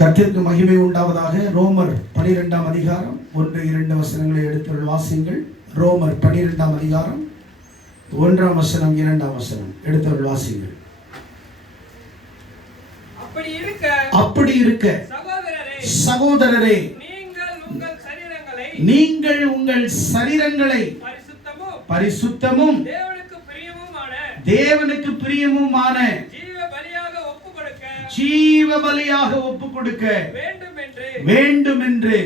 கர்த்தருக்கு மகிமை உண்டாவதாக. ரோமர் 12ஆம் அதிகாரம் 1-2 வசனங்களை எடுத்து வாசியுங்கள். ரோமர் 12ஆம் அதிகாரம் 1ஆம் வசனம் 2ஆம் வசனம் எடுத்து வாசியுங்கள். அப்படி இருக்க சகோதரரே, நீங்கள் உங்கள் சரீரங்களை பரிசுத்தமும் தேவனுக்கு பிரியமுமான ஜீவ பலியாக ஒப்புக் கொடுக்க வேண்டும் என்று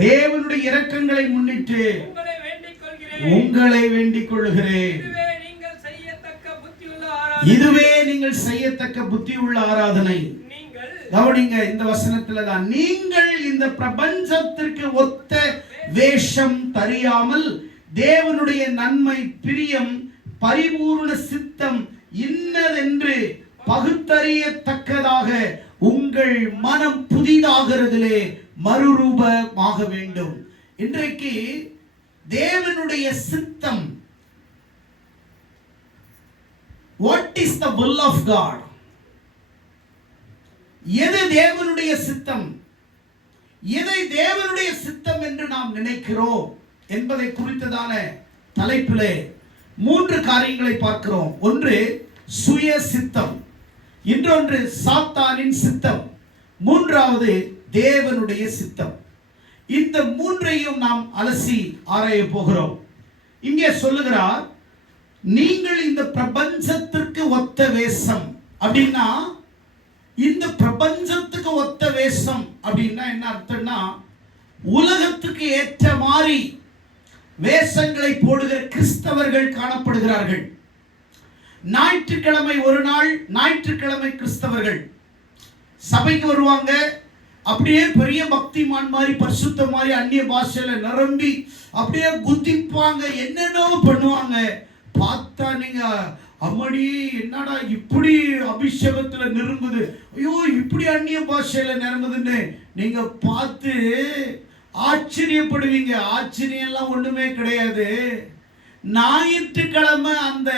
தேவனுடைய இரக்கங்களை முன்னிட்டு உங்களை வேண்டிக் கொள்கிறேன். இதுவே நீங்கள் செய்யத்தக்க புத்தியுள்ள ஆராதனை. கவனிங்க, இந்த வசனத்துல தான் நீங்கள் இந்த பிரபஞ்சத்திற்கு ஒத்த வேஷம் தெரியாமல் தேவனுடைய நன்மை, பிரியம், பரிபூர்ண சித்தம் இன்னதென்று பகுத்தறியத்தக்கதாக உங்கள் மனம் புதிதாகிறதிலே மறுரூபமாக வேண்டும். இன்றைக்கு தேவனுடைய சித்தம், what is the will of God? எது தேவனுடைய சித்தம், எதை தேவனுடைய சித்தம் என்று நாம் நினைக்கிறோம் என்பதை குறித்ததான தலைப்பிலே 3 காரியங்களை பார்க்கிறோம். ஒன்று சுய சித்தம், இன்னொன்று சாத்தானின் சித்தம், மூன்றாவது தேவனுடைய சித்தம். இந்த 3ஐயும் நாம் அலசி ஆராய போகிறோம். இங்கே சொல்லுகிறார், நீங்கள் இந்த பிரபஞ்சத்திற்கு ஒத்த வேஷம். அப்படின்னா இந்த பிரபஞ்சத்துக்கு ஒத்த வேஷம் அப்படின்னா என்ன அர்த்தம்னா, உலகத்துக்கு ஏற்ற மாதிரி வேஷங்களை போடுகிற கிறிஸ்தவர்கள் காணப்படுகிறார்கள். ஞாயிற்றுக்கிழமை ஒரு நாள், ஞாயிற்றுக்கிழமை கிறிஸ்தவர்கள் சபைக்கு வருவாங்க. அப்படியே பெரிய பக்திமான் மாதிரி, பரிசுத்த மாதிரி, அந்நிய பாஷையில நிரம்பி அப்படியே குதிப்பாங்க, என்னென்னோ பண்ணுவாங்க. பார்த்தா நீங்க அம்மடி என்னடா இப்படி அபிஷேகத்துல நிரம்புது, ஐயோ இப்படி அந்நிய பாஷையில நிரம்புதுன்னு நீங்க பார்த்து ஆச்சரியப்படுவீங்க. ஆச்சரியம் எல்லாம் ஒண்ணுமே கிடையாது. ஞாயிற்றுக்கிழமை அந்த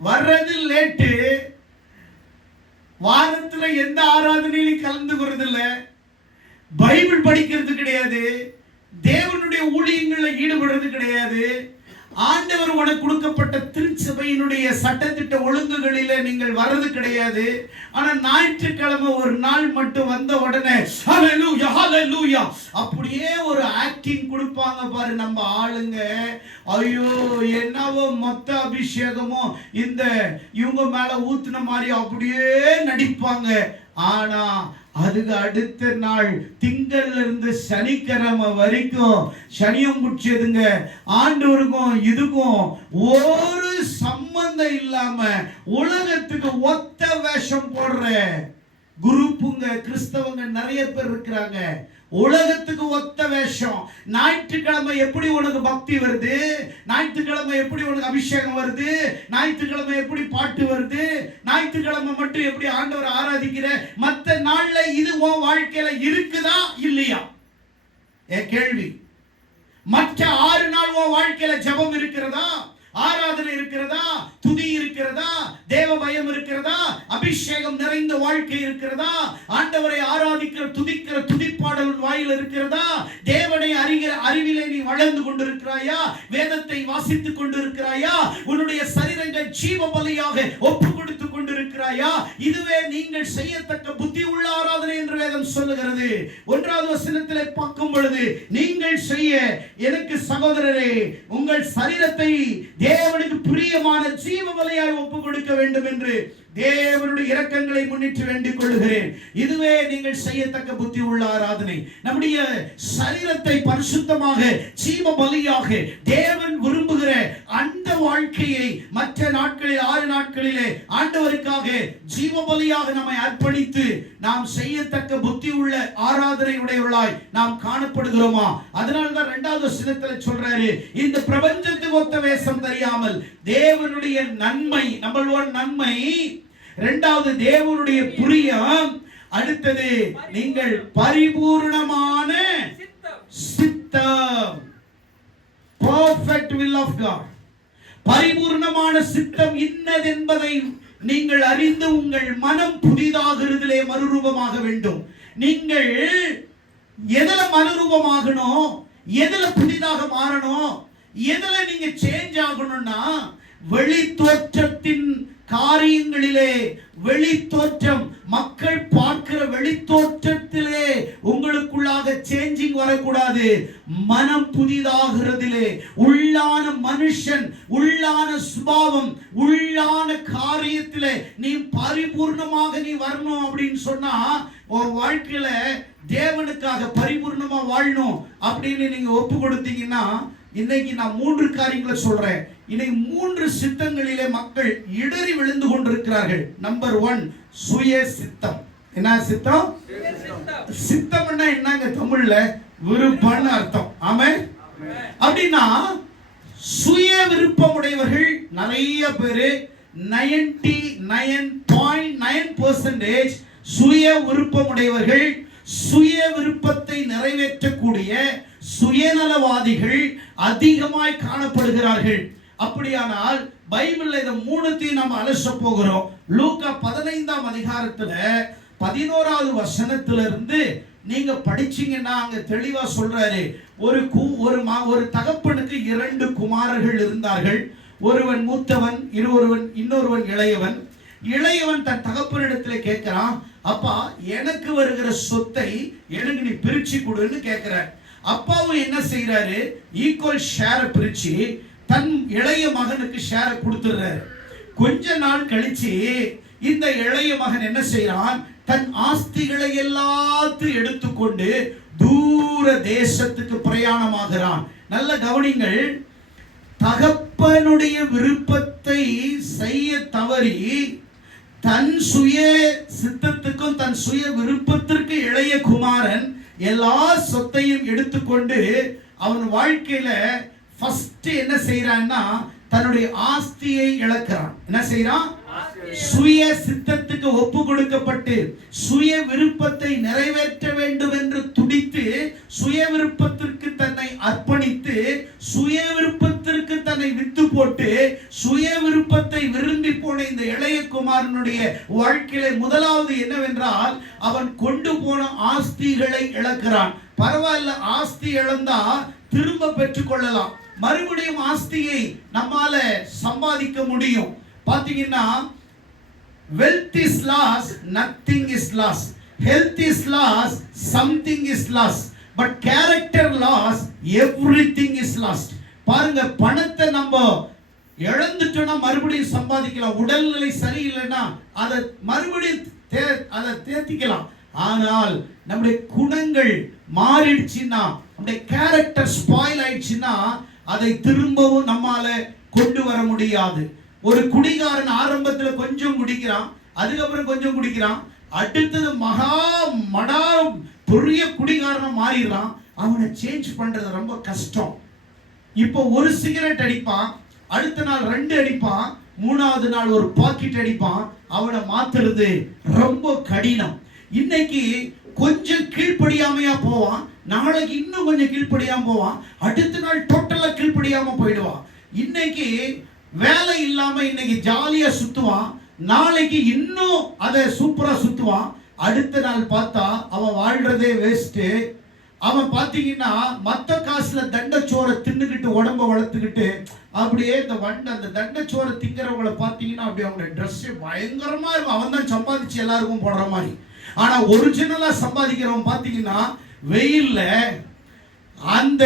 வர்றது லேட்டு, வாரத்துல எந்த ஆராதனையிலும் கலந்துக்கிறது இல்ல, பைபிள் படிக்கிறது கிடையாது, தேவனுடைய ஊழியங்களில் ஈடுபடுறது கிடையாது, ஆண்டவர் உனக்கு கொடுக்கப்பட்ட திருச்சபையினுடைய சட்டத்திட்ட ஒழுங்குகளில நீங்கள் வர்றது கிடையாது. ஆனா ஞாயிற்றுக்கிழமை ஒரு நாள் மட்டும் வந்த உடனே ஹல்லேலூயா ஹல்லேலூயா அப்படியே ஒரு ஆக்டிங் கொடுப்பாங்க பாரு நம்ம ஆளுங்க. ஐயோ என்னவோ மொத்த அபிஷேகமும் இந்த இவங்க மேல ஊத்துன மாதிரி அப்படியே நடிப்பாங்க. ஆனா அதுக்கு அடுத்த நாள் திங்கள்ல இருந்து சனிக்கிழமை வரைக்கும் சனியம் முடிச்சதுங்க. ஆண்டவருக்கும் இதுக்கும் ஒரு சம்பந்தம் இல்லாம உலகத்துக்கு ஒத்த வேஷம் போடுற குரூப்புங்க கிறிஸ்தவங்க நிறைய பேர் இருக்கிறாங்க. உலகத்துக்கு ஒத்த வேஷம். ஞாயிற்றுக்கிழமை எப்படி உனக்கு பக்தி வருது, ஞாயிற்றுக்கிழமை எப்படி உனக்கு அபிஷேகம் வருது, ஞாயிற்றுக்கிழமை எப்படி பாட்டு வருது, ஞாயிற்றுக்கிழமை மட்டும் எப்படி ஆண்டவரை ஆராதிக்கிற, மற்ற நாள்ல இது உன் வாழ்க்கையில இருக்குதா இல்லையா? கேள்வி. மற்ற 6 நாள் உன் வாழ்க்கையில ஜெபம் இருக்கிறதா, ஆராதனை இருக்கிறதா, துதி இருக்கிறதா, தேவ பயம் இருக்கிறதா, அபிஷேகம் நிறைந்த வாழ்க்கை இருக்கிறதா, ஆண்டவரை ஆராதிக்கிற துதிக்கிற துதிப்பாடல் வாயில் இருக்கிறதா, தேவனை அறிகிற அறிவிலே நீ வளர்ந்து கொண்டிருக்கிறாயா, வேதத்தை வாசித்துக் கொண்டிருக்கிறாயா, உன்னுடைய சரீரங்கள் ஜீவ பலியாக ஒப்பு கொடுத்துக் கொண்டிருக்கிறாயா? இதுவே நீங்கள் செய்யத்தக்க புத்தி உள்ள ஆராதனை என்று வேதம் சொல்லுகிறது. 1வது வசனத்திலே பார்க்கும் பொழுது, நீங்கள் செய்ய எனக்கு சகோதரரே உங்கள் சரீரத்தை தேவனுக்கு பிரியமான ஜீவ பலியாய் ஒப்பு கொடுக்க வேண்டும் என்று தேவனுடைய இரக்கங்களை முன்னிட்டு வேண்டிக் கொள்கிறேன். இதுவே நீங்கள் செய்யத்தக்க புத்தி உள்ள ஆராதனை. நம்முடைய சரீரத்தை பரிசுத்தமாக ஜீவ பலியாக தேவன் விரும்புகிற அந்த வாழ்க்கையை மற்ற நாட்களில் 6 நாட்களிலே ஆண்டவருக்காக ஜீவ பலியாக நம்மை அர்ப்பணித்து நாம் செய்யத்தக்க புத்தி உள்ள ஆராதனை உடையவர்களாய் நாம் காணப்படுகிறோமா? அதனால்தான் 2வது வசனத்தில் சொல்றாரு, இந்த பிரபஞ்சத்துக்கு ஒத்த வேஷம் தெரியாமல் தேவனுடைய நன்மை, நம்பர் 1 நன்மை, 2வது தேவனுடைய பிரியம், அடுத்தது நீங்கள் பரிபூர்ணமான சித்தம், perfect will of God. பரிபூர்ணமான சித்தம் இன்னது என்பதை நீங்கள் அறிந்து உங்கள் மனம் புதிதாகிறதிலே மறுரூபமாக வேண்டும். நீங்கள் எதுல மறுரூபமாகணும், எதுல புதிதாக மாறணும், எதுல நீங்க சேஞ்ச் ஆகணும்னா வெளி தோற்றத்தின் காரியங்களிலே, வெளி தோற்றம், மக்கள் பார்க்கிற வெளி தோற்றத்திலே உங்களுக்குள்ளாக சேஞ்சிங் வரக்கூடாது. மனம் புதிதாகிறதிலே, உள்ளான மனுஷன், உள்ளான சுபாவம், உள்ளான காரியத்திலே நீ பரிபூர்ணமாக நீ வரணும் அப்படின்னு சொன்னா, ஒரு வாழ்க்கையில தேவனுக்காக பரிபூர்ணமா வாழணும் அப்படின்னு நீங்க ஒப்பு கொடுத்தீங்கன்னா, இன்னைக்கு நான் 3 காரியங்களை சொல்றேன். இன்னைக்கு 3 சித்தங்களிலே மக்கள் இடறி விழுந்து கொண்டிருக்கிறார்கள். நம்பர் 1, சுய சித்தம். என்ன சித்தம்? சித்தம்னா என்னங்க தமிழ்ல? விருப்பம்னு அர்த்தம். ஆமென். அப்படின்னா சுய விருப்பமுடையவர்கள் நிறைய பேரு, 99.9% சுய விருப்பமுடையவர்கள், சுய விருப்பத்தை நிறைவேற்றக்கூடிய சுயநலவாதிகள் அதிகமாய் காணப்படுகிறார்கள். அப்படியானால் பைபிள்ல இந்த 3த்தையும் நாம் அலச போகிறோம். லூக்கா 15ஆம் அதிகாரத்துல 11வது வசனத்திலிருந்து நீங்க படிச்சீங்கன்னா அங்க தெளிவா சொல்றாரு. ஒரு தகப்பனுக்கு 2 குமாரர்கள் இருந்தார்கள். ஒருவன் மூத்தவன், இன்னொருவன் இளையவன். இளையவன் தன் தகப்பனிடத்துல கேட்கிறான், அப்பா எனக்கு வருகிற சொத்தை எனக்கு நீ பிரிச்சு கொடுன்னு கேட்கிறார். அப்பாவும் என்ன செய்யறாரு, ஈக்குவல் ஷேரை பிரிச்சு தன் இளைய மகனுக்கு ஷேரை கொடுத்துறாரு. கொஞ்ச நாள் கழிச்சு இந்த இளைய மகன் என்ன செய்யறான், தன் ஆஸ்திகளை எல்லாத்தையும் எடுத்துக்கொண்டு தூர தேசத்துக்கு பிரயாணமாகிறான். நல்ல கவனிங்கள், தகப்பனுடைய விருப்பத்தை செய்ய தவறி தன் சுய சித்தத்துக்கும் தன் சுய விருப்பத்திற்கு இளைய குமாரன் எல்லா சொத்தையும் எடுத்துக்கொண்டு அவன் வாழ்க்கையில ஃபர்ஸ்ட் என்ன செய்யறான்னா தன்னுடைய ஆஸ்தியை இழக்கிறான். என்ன செய்யறான்? சுய சித்தத்துக்கு ஒப்பு கொடுக்கப்பட்டு சுய விருப்பத்தை நிறைவேற்ற வேண்டும் என்று துடித்து சுய விருப்பத்திற்கு தன்னை அர்ப்பணித்து சுய விருப்பத்திற்கு தன்னை வித்து போட்டு சுய விருப்பத்தை விரும்பி போன இந்த இளைய குமாரனுடைய வாழ்க்கையில முதலாவது என்னவென்றால் அவன் கொண்டு போன ஆஸ்திகளை இழக்கிறான். பரவாயில்ல, ஆஸ்தி இழந்தா திரும்ப பெற்றுக் கொள்ளலாம். மறுபடியும் ஆஸ்தியை நம்மால சம்பாதிக்க முடியும். பாத்தீங்கன்னா, wealth is lost, nothing is lost. Health is lost, something is lost. But character lost, everything is lost. பாருங்க, பணத்தை நம்ம இழந்துட்டோம்னா மறுபடியும் சம்பாதிக்கலாம். உடல்நிலை சரியில்லைன்னா அதை மறுபடியும் அதை தேத்திக்கலாம். ஆனால் நம்முடைய குணங்கள் மாறிடுச்சுன்னா, நம்முடைய கேரக்டர் ஸ்பாயில் ஆயிடுச்சுன்னா அதை திரும்பவும் நம்மால கொண்டு வர முடியாது. ஒரு குடிகாரன் ஆரம்பத்துல கொஞ்சம் குடிக்கிறான், அதுக்கப்புறம் கொஞ்சம் குடிக்கிறான், அடுத்தது மடா பெரிய குடிகாரனா மாறிடுறான். அவனை சேஞ்ச் பண்றது ரொம்ப கஷ்டம். இப்போ ஒரு சிகரெட் அடிப்பான், அடுத்த நாள் 2 அடிப்பான், 3வது நாள் ஒரு பாக்கெட் அடிப்பான். அவனை மாத்துறது ரொம்ப கடினம். இன்னைக்கு கொஞ்சம் கீழ்ப்படியாமையா போவான், நாளைக்கு இன்னும் கொஞ்சம் கீழ்ப்படியாம போவான், அடுத்த நாள் டோட்டலா கீழ்ப்படியாம போயிடுவான். இன்னைக்கு வேலை இல்லாம இன்னைக்கு ஜாலியா சுத்துவான், நாளைக்கு இன்னும் அதை சூப்பரா சுத்துவான், அடுத்த நாள் பார்த்தா அவன் வாழ்றதே வேஸ்ட். அவன் பாத்தீங்கன்னா மத்த காசுல தண்டச்சோரை தின்னுக்கிட்டு உடம்ப வளர்த்துக்கிட்டு அப்படியே அந்த தண்டச்சோரை திங்கிறவங்களை பாத்தீங்கன்னா அப்படியே அவங்க ட்ரெஸ் பயங்கரமா இருக்கும். அவன் தான் சம்பாதிச்சு எல்லாருக்கும் போடுற மாதிரி. ஆனா ஒரிஜினலா சம்பாதிக்கிறவன் பாத்தீங்கன்னா வெயில்ல அந்த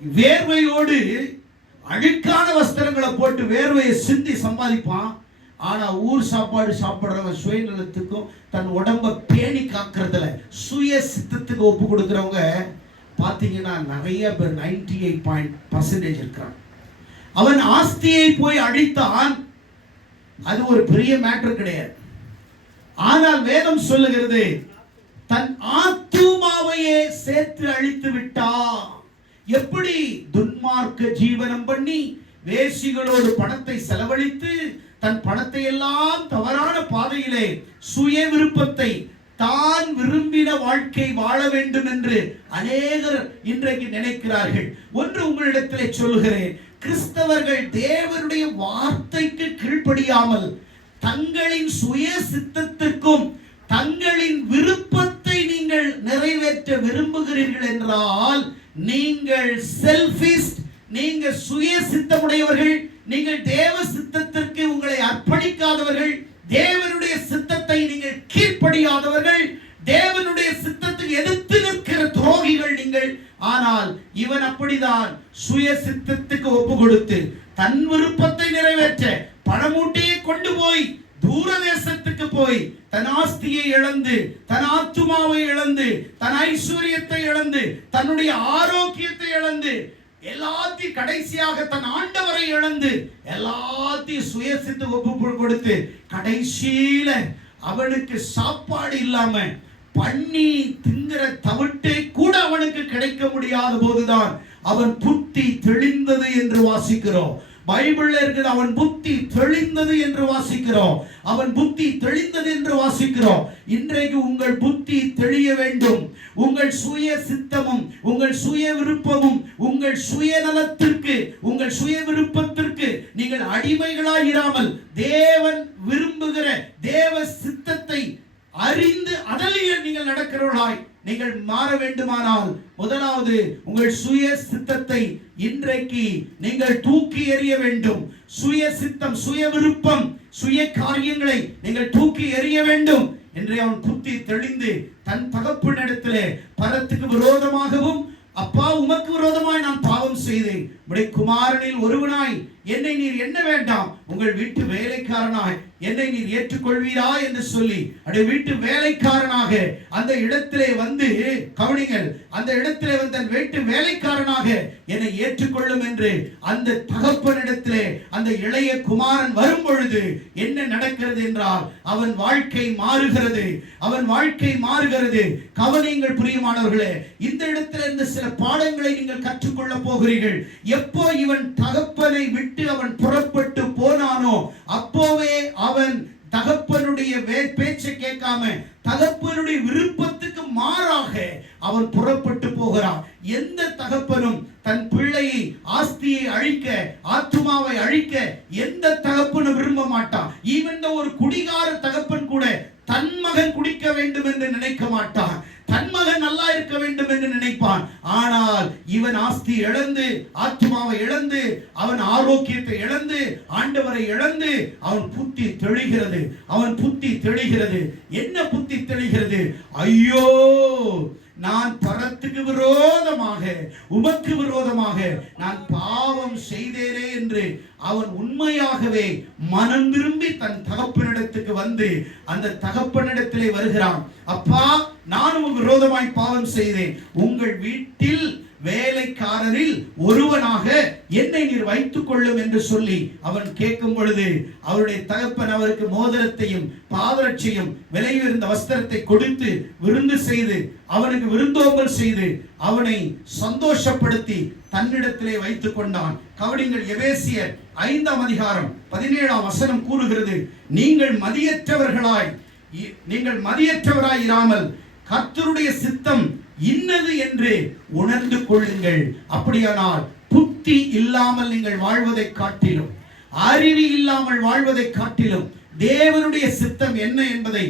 வேர்வையோடு அழுக்கான வஸ்திரங்களை போட்டு வேர்வையை சிந்தி சம்பாதிப்பான். ஆனா ஊர் சாப்பாடு சாப்பிடுறவங்க சுயநலத்துக்கும் தன் உடம்ப பேணி காக்கிறதுல சுய சித்தத்துக்கு ஒப்பு கொடுக்கிறவங்க பாத்தீங்கன்னா நிறைய பேர் 98% இருக்கிறான். அவன் ஆஸ்தியை போய் அழித்தான், அது ஒரு பெரிய மேட்டர் கிடையாது. ஆனால் வேதம் சொல்லுகிறது தன் ஆத்துமாவையே சேர்த்து அழித்து விட்டான். எப்படி? துன்மார்க்க ஜீவனம் பண்ணி வேசிகளோடு பணத்தை செலவழித்து தன் பணத்தை எல்லாம் தவறான பாதையிலே சுய விருப்பத்தை தான் விரும்பின வாழ்க்கை வாழ வேண்டும் என்று அநேகர் இன்றைக்கு நினைக்கிறார்கள். ஒன்று உங்களிடத்திலே சொல்லுகிறேன், கிறிஸ்தவர்கள் தேவனுடைய வார்த்தைக்கு கீழ்ப்படியாமல் தங்களின் சுய சித்தத்திற்கும் தங்களின் விருப்பத்தை நீங்கள் நிறைவேற்ற விரும்புகிறீர்கள் என்றால் நீங்கள் செல்ஃபிஸ்ட், நீங்க சுய சித்தமுடையவர்கள், நீங்கள் தேவ சித்தத்திற்கு உங்களை அர்ப்பணிக்காதவர்கள், தேவனுடைய சித்தத்தை நீங்கள் கீழ்ப்படியாதவர்கள், தேவனுடைய சித்தத்துக்கு எதிர்த்து நிற்கிற துரோகிகள் நீங்கள். ஆனால் இவன் அப்படிதான் சுய சித்தத்துக்கு ஒப்பு கொடுத்து தன் விருப்பத்தை நிறைவேற்ற பணமூட்டையை கொண்டு போய் தூர தேசத்துக்கு போய் தன் ஆஸ்தியை இழந்து, தன் ஆத்துமாவை இழந்து, தன் ஐஸ்வர்யத்தை இழந்து, தன்னுடைய ஆரோக்கியத்தை இழந்து, எல்லாத்தையும் கடைசியாக தன் ஆண்டவரை இழந்து எல்லாத்தையும் சுயசித்து ஒப்பு கொடுத்து கடைசியில அவனுக்கு சாப்பாடு இல்லாம பண்ணி திங்கிற தவிட்டை கூட அவனுக்கு கிடைக்க முடியாத போதுதான் அவன் புத்தி தெளிந்தது என்று வாசிக்கிறோம். பைபிள்ல இருக்குது, அவன் புத்தி தெளிந்தது என்று வாசிக்கிறோம். அவன் புத்தி தெளிந்தது என்று வாசிக்கிறோம். இன்றைக்கு உங்கள் புத்தி தெளிய வேண்டும். உங்கள் சுய சித்தமும் உங்கள் சுய விருப்பமும் உங்கள் சுயநலத்திற்கு உங்கள் சுய விருப்பத்திற்கு நீங்கள் அடிமைகளாயிராமல் தேவன் விரும்புகிற தேவ சித்தத்தை அறிந்து அதிலேயே நீங்கள் நடக்கிறவர்களாய் நீங்கள் மாற வேண்டுமானால் முதலாவது உங்கள் சுய சித்தத்தை இன்றைக்கு நீங்கள் தூக்கி எறிய வேண்டும். சுய சித்தம், சுய விருப்பம், சுய காரியங்களை நீங்கள் தூக்கி எறிய வேண்டும் என்று அவன் புத்தி தெளிந்து தன் தகப்பனிடத்திலே பரத்துக்கு விரோதமாகவும், அப்பா உமக்கு விரோதமாய் நான் பாவம் செய்தேன், உம்முடைய குமாரனில் ஒருவனாய் என்னை நீர் எண்ண வேண்டாம், உங்கள் வீட்டு வேலைக்காரனாய் என்னை நீர் ஏற்றுக்கொள்வீரா என்று சொல்லி அந்த வீட்டு வேலைக்காரனாக அந்த இடத்திலே வந்து கவனிங்கள், அந்த இடத்திலே வந்து வீட்டு வேலைக்காரனாக என்னை ஏற்றுக்கொள்ளும் என்று அந்த தகப்பனிடத்திலே அந்த இளைய குமாரன் வரும் பொழுது என்ன நடக்கிறது என்றால் அவன் வாழ்க்கை மாறுகிறது. அவன் வாழ்க்கை மாறுகிறது. கவனிங்கள் பிரியமானவர்களே, இந்த இடத்துல இந்த சில பாடங்களை நீங்கள் கற்றுக்கொள்ள போகிறீர்கள். எப்போ இவன் தகப்பனை விட்டு அவன் புறப்பட்டு போனானோ அப்போவே அவன் தகப்பனுடைய பேச்சை கேட்காம தகப்பனுடைய விருப்பத்துக்கு மாறாக அவன் புறப்பட்டு போகிறான். எந்த தகப்பனும் தன் பிள்ளையை ஆஸ்தியை அழிக்க, ஆத்துமாவை அழிக்க எந்த தகப்பனும் விரும்ப மாட்டான். ஈவன் ஒரு குடிகார தகப்பன் கூட தன் மகன் குடிக்க வேண்டும் என்று நினைக்க மாட்டான். தன் மகன் நல்லா இருக்க வேண்டும் என்று நினைப்பான். ஆனால் இவன் ஆஸ்தி இழந்து, ஆத்மாவை இழந்து, அவன் ஆரோக்கியத்தை இழந்து, ஆண்டவரை இழந்து அவன் புத்தி தெளிகிறது. அவன் புத்தி தெளிகிறது. என்ன புத்தி தெளிகிறது? ஐயோ, நான் பரத்துக்கு விரோதமாக, உமக்கு விரோதமாக நான் பாவம் செய்தேனே என்று அவன் உண்மையாகவே மனம் திரும்பி தன் தகப்பனிடத்துக்கு வந்து அந்த தகப்பனிடத்திலே வருகிறான். அப்பா, நான் உமக்கு விரோதமாய் பாவம் செய்தேன், உங்கள் வீட்டில் வேலைக்காரரில் ஒருவனாக என்னை நீர் வைத்துக் கொள்ளும் என்று சொல்லி அவன் கேட்கும் பொழுது அவருடைய தகப்பன் அவருக்கு மோதிரத்தையும் பாதரட்சையும் விலை உயர்ந்த வஸ்திரத்தை கொடுத்து விருந்து செய்து அவனுக்கு விருந்தோம்பல் செய்து அவனை சந்தோஷப்படுத்தி தன்னிடத்திலே வைத்துக் கொண்டான். கவனிங்கள், எபேசியர் 5ஆம் அதிகாரம் 17ஆம் வசனம் கூறுகிறது, நீங்கள் மதியற்றவராய் இராமல் கர்த்தருடைய சித்தம் இன்னது என்று உணர்ந்து கொள்ளுங்கள். அப்படியானால் புத்தி இல்லாமல் நீங்கள் வாழ்வதை காட்டிலும், அறிவு இல்லாமல் வாழ்வதை காட்டிலும் தேவனுடைய சித்தம் என்ன என்பதை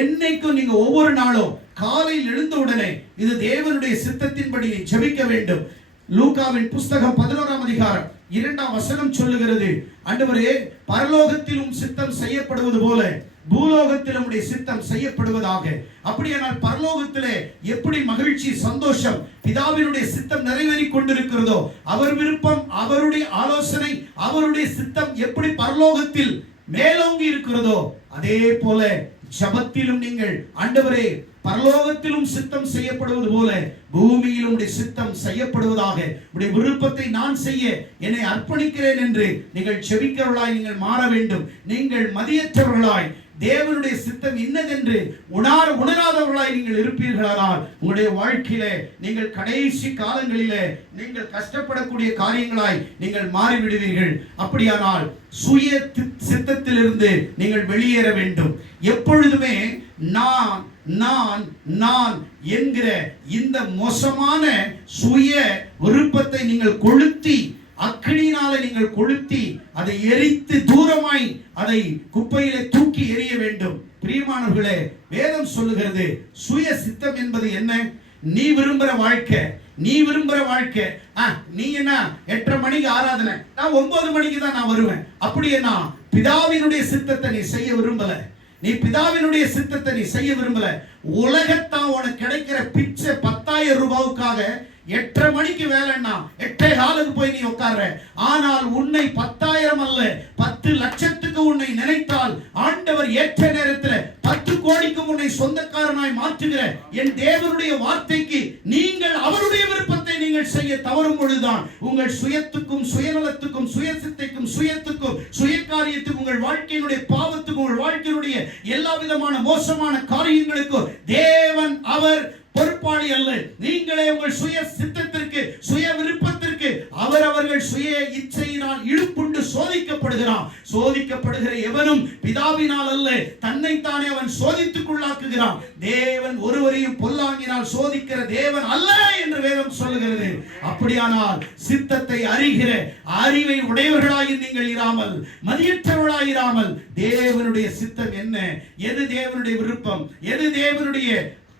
என்னைக்கும் நீங்க ஒவ்வொரு நாளும் காலையில் எழுந்தவுடனே இது தேவனுடைய சித்தத்தின்படி ஜெபிக்க வேண்டும். லூக்காவின் புஸ்தகம் 11ஆம் அதிகாரம் 2ஆம் வசனம் சொல்லுகிறது, ஆண்டவரே, பரலோகத்திலும் சித்தம் செய்யப்படுவது போல பூலோகத்தில் உம்முடைய சித்தம் செய்யப்படுவதாக. அப்படியானால் பரலோகத்திலே எப்படி மகிழ்ச்சி, சந்தோஷம், பிதாவினுடைய சித்தம் நிறைவேறிக் கொண்டிருக்கிறதோ, அவர் விருப்பம், அவருடைய ஆலோசனை, அவருடைய சித்தம் எப்படி பரலோகத்தில் மேலோங்கி இருக்கிறதோ, அதே போல ஜபத்திலும் நீங்கள் ஆண்டவரே, பரலோகத்திலும் சித்தம் செய்யப்படுவது போல பூமியிலும் உடைய சித்தம் செய்யப்படுவதாக, உடைய விருப்பத்தை நான் செய்ய என்னை அர்ப்பணிக்கிறேன் என்று நீங்கள் செபிக்கிறவர்களாய் நீங்கள் மாற வேண்டும். நீங்கள் மதியற்றவர்களாய் தேவனுடைய சித்தம் இன்னதென்று உணராதவர்களாய் நீங்கள் இருப்பீர்களானால் உங்களுடைய வாழ்க்கையிலே நீங்கள் கடைசி காலங்களிலே நீங்கள் கஷ்டப்படக்கூடிய காரியங்களாய் நீங்கள் மாறிவிடுவீர்கள். அப்படியானால் சுய சித்தத்திலிருந்து நீங்கள் வெளியேற வேண்டும். எப்பொழுதுமே நான் நான் நான் என்கிற இந்த மோசமான சுய விருப்பத்தை நீங்கள் கொளுத்தி அக்கினியினால நீங்கள் கொளுத்தி அதை எரித்து தூரமாய் அதை குப்பையிலே தூக்கி எறிய வேண்டும். பிரியமானவர்களே, வேதம் சொல்லுகிறது சுய சித்தம் என்பது என்ன? நீ விரும்புற வாழ்க்கை, நீ விரும்புற வாழ்க்கை. நீ என்ன 8:30 மணிக்கு ஆராதனை, நான் 9 மணிக்கு தான் நான் வருவேன். அப்படியே நான் பிதாவினுடைய சித்தத்தை நீ செய்ய விரும்பல, நீ பிதாவினுடைய சித்தத்தை நீ செய்ய விரும்பல. உலகத்தான் உனக்கு கிடைக்கிற பிச்சை 10,000 ரூபாவுக்காக 8:30 மணிக்கு வேலைன்னா 8:15 போய் நீ உட்கார்ற. ஆனால் உன்னை 10,000 அல்ல 10 லட்சத்துக்கு உன்னை நினைத்தால் ஆண்டவர் ஏற்ற நேரத்தில் 10 கோடிக்கு உன்னை சொந்தக்காரனாய் மாற்றுகிற என் தேவனுடைய வார்த்தைக்கு நீங்கள் அவருடைய விருப்பத்தை நீங்கள் செய்ய தவறும் பொழுதுதான் உங்கள் சுயத்துக்கும் சுயநலத்துக்கும் சுயசித்தைக்கும் சுயத்துக்கும் சுயக்காரியத்துக்கும் உங்கள் வாழ்க்கையினுடைய பாவத்துக்கும் உங்கள் வாழ்க்கையினுடைய எல்லா விதமான மோசமான காரியங்களுக்கும் தேவன் அவர் பொறுப்பாளி அல்ல. நீங்களே உங்கள் சுய சித்தத்திற்கு சுய விருப்பத்திற்கு அவரவர்கள் சுய இச்சையினால் இழுப்புண்டு சோதிக்கப்படுகிறான். சோதிக்கப்படுகிற எவனும் பிதாவினால் அல்ல, தன்னைத்தானே அவன் சோதித்துக்குள்ளாக்குகிறான். தேவன் ஒருவரையும் பொல்லாங்கினால் சோதிக்கிற தேவன் அல்ல என்று வேதம் சொல்லுகிறது. அப்படியானால் சித்தத்தை அறிகிற அறிவை உடையவர்களாகி நீங்கள் இராமல், மதியற்றவர்களாயிராமல் தேவனுடைய சித்தம் என்ன, எது தேவனுடைய விருப்பம், எது தேவனுடைய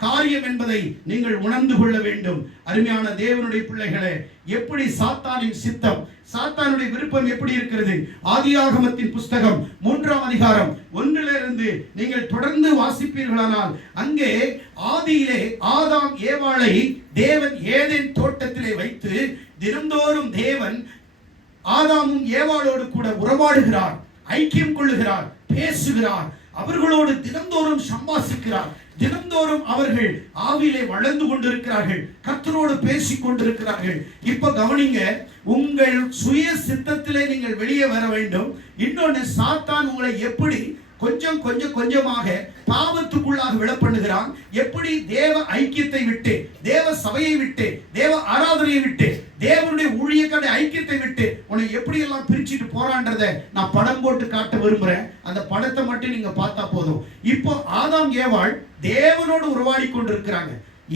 காரியம் என்பதை நீங்கள் உணர்ந்து கொள்ள வேண்டும். அருமையான தேவனுடைய பிள்ளைகளே, எப்படி சாத்தானின் சித்தம், சாத்தானுடைய விருப்பம் எப்படி இருக்கிறது? ஆதியாகமத்தின் புஸ்தகம் 3ஆம் அதிகாரம் 1 நீங்கள் தொடர்ந்து வாசிப்பீர்களானால் அங்கே ஆதியிலே ஆதாம் ஏவாளை தேவன் ஏதேன் தோட்டத்திலே வைத்து தினந்தோறும் தேவன் ஆதாமும் ஏவாளோடு கூட உறவாடுகிறார், ஐக்கியம் கொள்ளுகிறார், பேசுகிறார், அவர்களோடு தினந்தோறும் சம்பாசிக்கிறார். தினந்தோறும் அவர்கள் ஆவியிலே வளர்ந்து கொண்டிருக்கிறார்கள், கர்த்தரோடு பேசிக் கொண்டிருக்கிறார்கள். இப்ப கவனிங்க, உங்கள் சுய சித்தத்திலே நீங்கள் வெளியே வர வேண்டும். இன்னொன்னு, சாத்தான் உங்களை எப்படி கொஞ்சம் கொஞ்சமாக பாவத்துக்குள்ளாக விழ பண்ணுகிறான். எப்படி தேவ ஐக்கியத்தை விட்டு, தேவ சபையை விட்டு, தேவ ஆராதனையை விட்டு, தேவனுடைய ஊழியக்கான ஐக்கியத்தை விட்டு உன்னை எப்படி எல்லாம் பிரிச்சுட்டு போறான்றதை நான் படம் போட்டு காட்ட விரும்புறேன். அந்த படத்தை மட்டும் நீங்க பார்த்தா போதும். இப்போ ஆதாம் ஏவாள் தேவனோடு உறவாடி கொண்டிருக்கிறாங்க,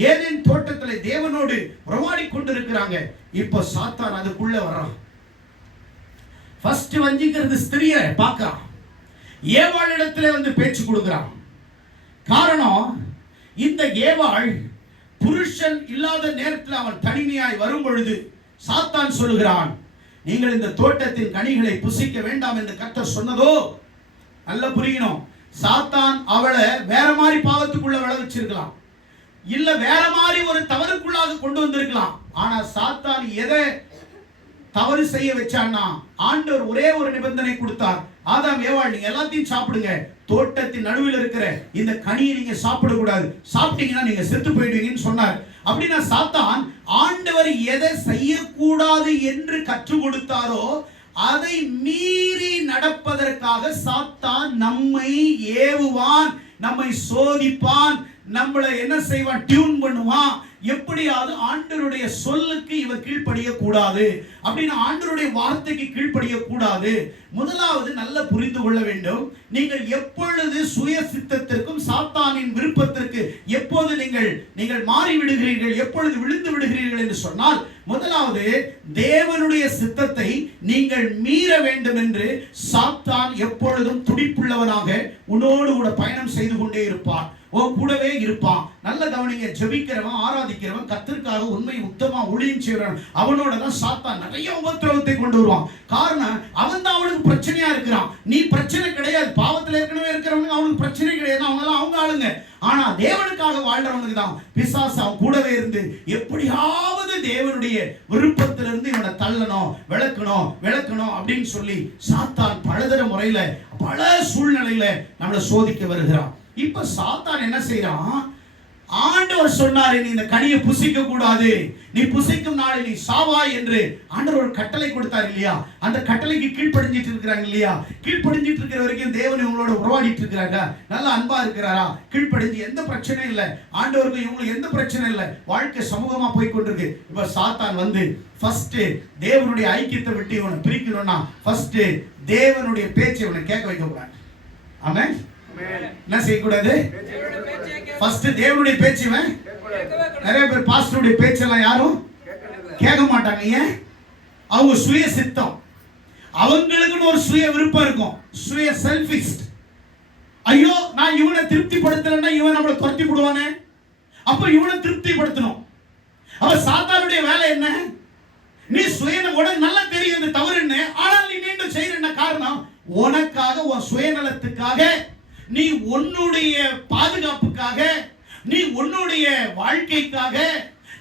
ஏதேன் தோட்டத்திலே தேவனோடு உறவாடி கொண்டிருக்கிறாங்க. இப்போ சாத்தான் அதுக்குள்ள வர்றான். ஃபர்ஸ்ட் வஞ்சிக்கிறது ஸ்திரியை பார்க்கறான், ஏவாளிடத்திலே வந்து பேச்சு கொடுக்கிறான். காரணம், இந்த ஏவாள் புருஷன் இல்லாத நேரத்தில் அவன் தனிமையாய் வரும் பொழுது சாத்தான் சொல்லுகிறான், நீங்கள் இந்த தோட்டத்தின் கனிகளை புசிக்க வேண்டாம் என்று கர்த்தர் சொன்னதோ. நல்ல புரியணும், சாத்தான் அவளை வேற மாதிரி பாவத்துக்குள்ள விழ வச்சிருக்கலாம், இல்ல வேற மாதிரி ஒரு தவறுக்குள்ளாக கொண்டு வந்திருக்கலாம். ஆனா சாத்தான் எதை தவறு செய்ய வச்சான்னா, ஆண்டவர் ஒரே ஒரு நிபந்தனை கொடுத்தார். ஆதாம் ஏவாள், நீங்க எல்லாத்தையும் சாப்பிடுங்க, தோட்டத்தின் நடுவில் இருக்கிற இந்த கனியை நீங்க சாப்பிடக்கூடாது, சாப்பிட்டீங்கன்னா நீங்க செத்து போயிடுவீங்கன்னு சொன்னார். அப்படின்னா சாத்தான் ஆண்டவர் எதை செய்யக்கூடாது என்று கற்றுக் கொடுத்தாரோ அதை மீறி நடப்பதற்காக சாத்தான் நம்மை ஏவுவான், நம்மை சோதிப்பான், நம்மளை என்ன செய்வான், டியூன் பண்ணுவான். எப்படியாவது ஆண்டவருடைய சொல்லுக்கு இவர் கீழ்ப்படிய கூடாது, அப்படின்னு ஆண்டவருடைய வார்த்தைக்கு கீழ்ப்படிய கூடாது. முதலாவது நல்ல புரிந்து கொள்ள வேண்டும், நீங்கள் எப்பொழுது சுய சித்தத்திற்கும் சாத்தானின் விருப்பத்திற்கு எப்போது நீங்கள் மாறி விடுகிறீர்கள், எப்பொழுது விழுந்து விடுகிறீர்கள் என்று சொன்னால், முதலாவது தேவனுடைய சித்தத்தை நீங்கள் மீற வேண்டும் என்று சாத்தான் எப்பொழுதும் துடிப்புள்ளவனாக உன்னோடு கூட பயணம் செய்து கொண்டே இருப்பான், கூடவே இருப்பான். நல்ல கவனிங்க, ஜெபிக்கிறவன், ஆராதிக்கிறவன், கர்த்தருக்காக உண்மை உத்தமா ஊழியம் செய்றவன், அவனோட தான் சாத்தான் நிறைய உபத்திரவத்தை கொண்டு வருவான். காரணம், அவன் தான் அவனுக்கு பிரச்சனையா இருக்கிறான். நீ பிரச்சனை கிடையாது, பாவத்தில் ஏற்கனவே இருக்கிறவனுக்கு அவனுக்கு பிரச்சனை கிடையாது, அவங்க ஆளுங்க. ஆனா தேவனுக்காக வாழ்றவனுக்கு தான் பிசாசு அவன் கூடவே இருந்து எப்படியாவது தேவனுடைய விருப்பத்திலிருந்து இவனை தள்ளணும், விளக்கணும் அப்படின்னு சொல்லி சாத்தான் பலதர முறையில பல சூழ்நிலையில நம்மளை சோதிக்க வருகிறான். இப்ப சாத்தான் என்ன செய்யறான், ஆண்டவர் சொன்னாரு நீ இந்த கனியை புசிக்க கூடாது, நீ புசிக்கும் நாளை நீ சாவாய் என்று ஆண்டவர் ஒரு கட்டளை கொடுத்தார் இல்லையா? அந்த கட்டளைக்கு கீழ்ப்படிஞ்சிட்டு இருக்கிறாங்க இல்லையா? கீழ்ப்படிஞ்சிட்டு இருக்கிற வரைக்கும் தேவன் இவங்களோட உறவாடிட்டு இருக்கிறாங்க, நல்ல அன்பா இருக்கிறாரா, கீழ்ப்படிஞ்சு எந்த பிரச்சனையும் இல்லை, ஆண்டவருக்கு இவங்களுக்கு எந்த பிரச்சனை இல்லை, வாழ்க்கை சமூகமா போய் கொண்டிருக்கு. இப்ப சாத்தான் வந்து ஃபர்ஸ்ட் தேவனுடைய ஐக்கியத்தை விட்டு இவனை பிரிக்கணும்னா ஃபர்ஸ்ட் தேவனுடைய பேச்சை இவனை கேட்க வைக்க கூடாது. ஆமென். என்ன செய்யக்கூடாது? ஃபர்ஸ்ட் தேவனுடைய பேச்சு. நிறைய பேர் பாஸ்டருடைய பேச்செல்லாம் யாரும் கேட்க மாட்டாங்க. ஏன்? அவங்க சுய சித்தம், அவங்களுக்குன்னு ஒரு சுய விருப்பம் இருக்கும், சுய செல்ஃபிஸ்ட். ஐயோ நான் இவனை திருப்திப்படுத்தலைன்னா இவன் நம்மளை துரத்தி விடுவானே, அப்ப இவனை திருப்திப்படுத்தணும். அப்ப சாத்தானுடைய வேலை என்ன? நீ உனக்கு நல்லா தெரியும் இந்த தவறுன்னு, ஆனால் நீ மீண்டும் செய்யற என்ன காரணம்? உனக்காக, உன் சுயநலத்துக்காக, நீ உன்னுடைய பாதுகாப்புக்காக, நீ உன்னுடைய வாழ்க்கைக்காக,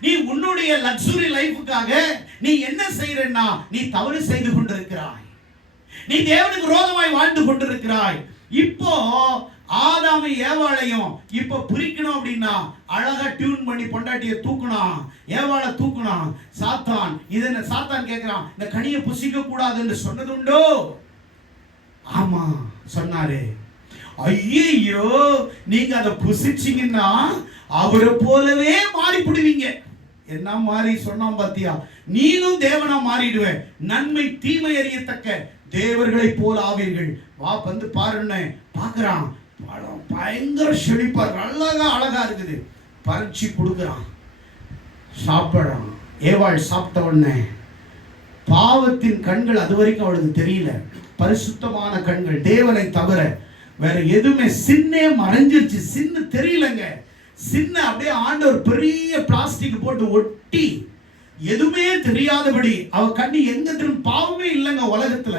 நீ உன்னுடைய லக்ஸுரி லைஃபுக்காக நீ என்ன செய்யறன்னா நீ தவறு செய்து கொண்டிருக்கிறாய். நீ தேவனுக்கு விரோதமாய் வாழ்ந்து கொண்டிருக்கிறாய். இப்போ ஆதாம ஏவாளையும் இப்ப பிரிக்கணும் அப்படின்னா அழகா டியூன் பண்ணி பொண்டாட்டியை தூக்கணும், ஏவாளை தூக்கணும். சாத்தான் இதை சாத்தான் கேட்கிறான், இந்த கனியை புசிக்க கூடாதுன்னு சொன்னது உண்டோ? ஆமா சொன்னாரு. ஐயோ நீங்க அதை புசிச்சீங்கன்னா அவரை போலவே மாறிவிடுவீங்க. என்ன மாறி சொன்னான் பாத்தியா? நீனும் தேவனா மாறிடுவேன், நன்மை தீமை அறியத்தக்க தேவர்களை போல ஆவீர்கள். வா வந்து பாருன்னு பாக்குறான். பழம் பயங்கர செழிப்பா அழகா இருக்குது. பறிச்சு கொடுக்குறான், சாப்பிடுறான். ஏவாள் சாப்பிட்ட உடனே பாவத்தின் கண்கள் அது வரைக்கும் அவளுக்கு தெரியல. பரிசுத்தமான கண்கள், தேவனை தவிர வேற எதுவுமே. சின்னே மறைஞ்சிருச்சு, சின்ன தெரியலங்க. சின்ன அப்படியே ஆண்டவர் பெரிய பிளாஸ்டிக் போட்டு ஒட்டி எதுவுமே தெரியாதபடி அவ கண்ணி எங்க திரும்ப. பாவமே இல்லைங்க உலகத்துல,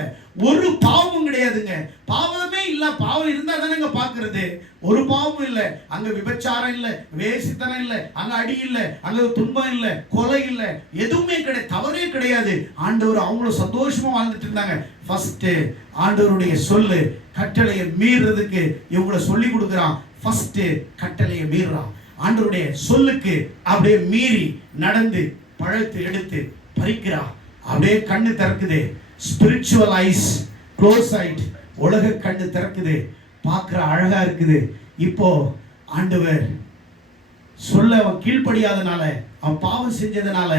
ஒரு பாவமும் கிடையாதுங்க. பாவமே இல்ல, பாவம் இருந்தா தானங்க பாக்குறது. ஒரு பாவமும் இல்ல. அங்க விபச்சாரம் இல்ல, வேசித்தனம் இல்ல, அங்க அடி இல்ல, அங்க துன்பம் இல்ல, கொலை இல்ல, எதுவுமே கிடையாது, தவறே கிடையாது. ஆண்டவர் அவங்களும் சந்தோஷமா வாழ்ந்துட்டு இருந்தாங்க. ஃபர்ஸ்ட் ஆண்டவருடைய சொல்லு கட்டளையை மீறுறதுக்கு இவங்களை சொல்லி கொடுக்குறான். ஃபர்ஸ்ட் கட்டளையை மீறுறான். ஆண்டவருடைய சொல்லுக்கு அப்படியே மீறி நடந்து பழத்தை எடுத்து பறிக்கிறா. அப்படியே கண்ணு திறக்குது. ஸ்பிரிச்சுவல் ஐஸ் க்ளோஸ் ஆயிட்டு உலக கண்ணு திறக்குது. பார்க்கிற அழகா இருக்குது. இப்போ ஆண்டவர் சொல்ல அவன் கீழ்ப்படியாதனால, அவன் பாவம் செஞ்சதுனால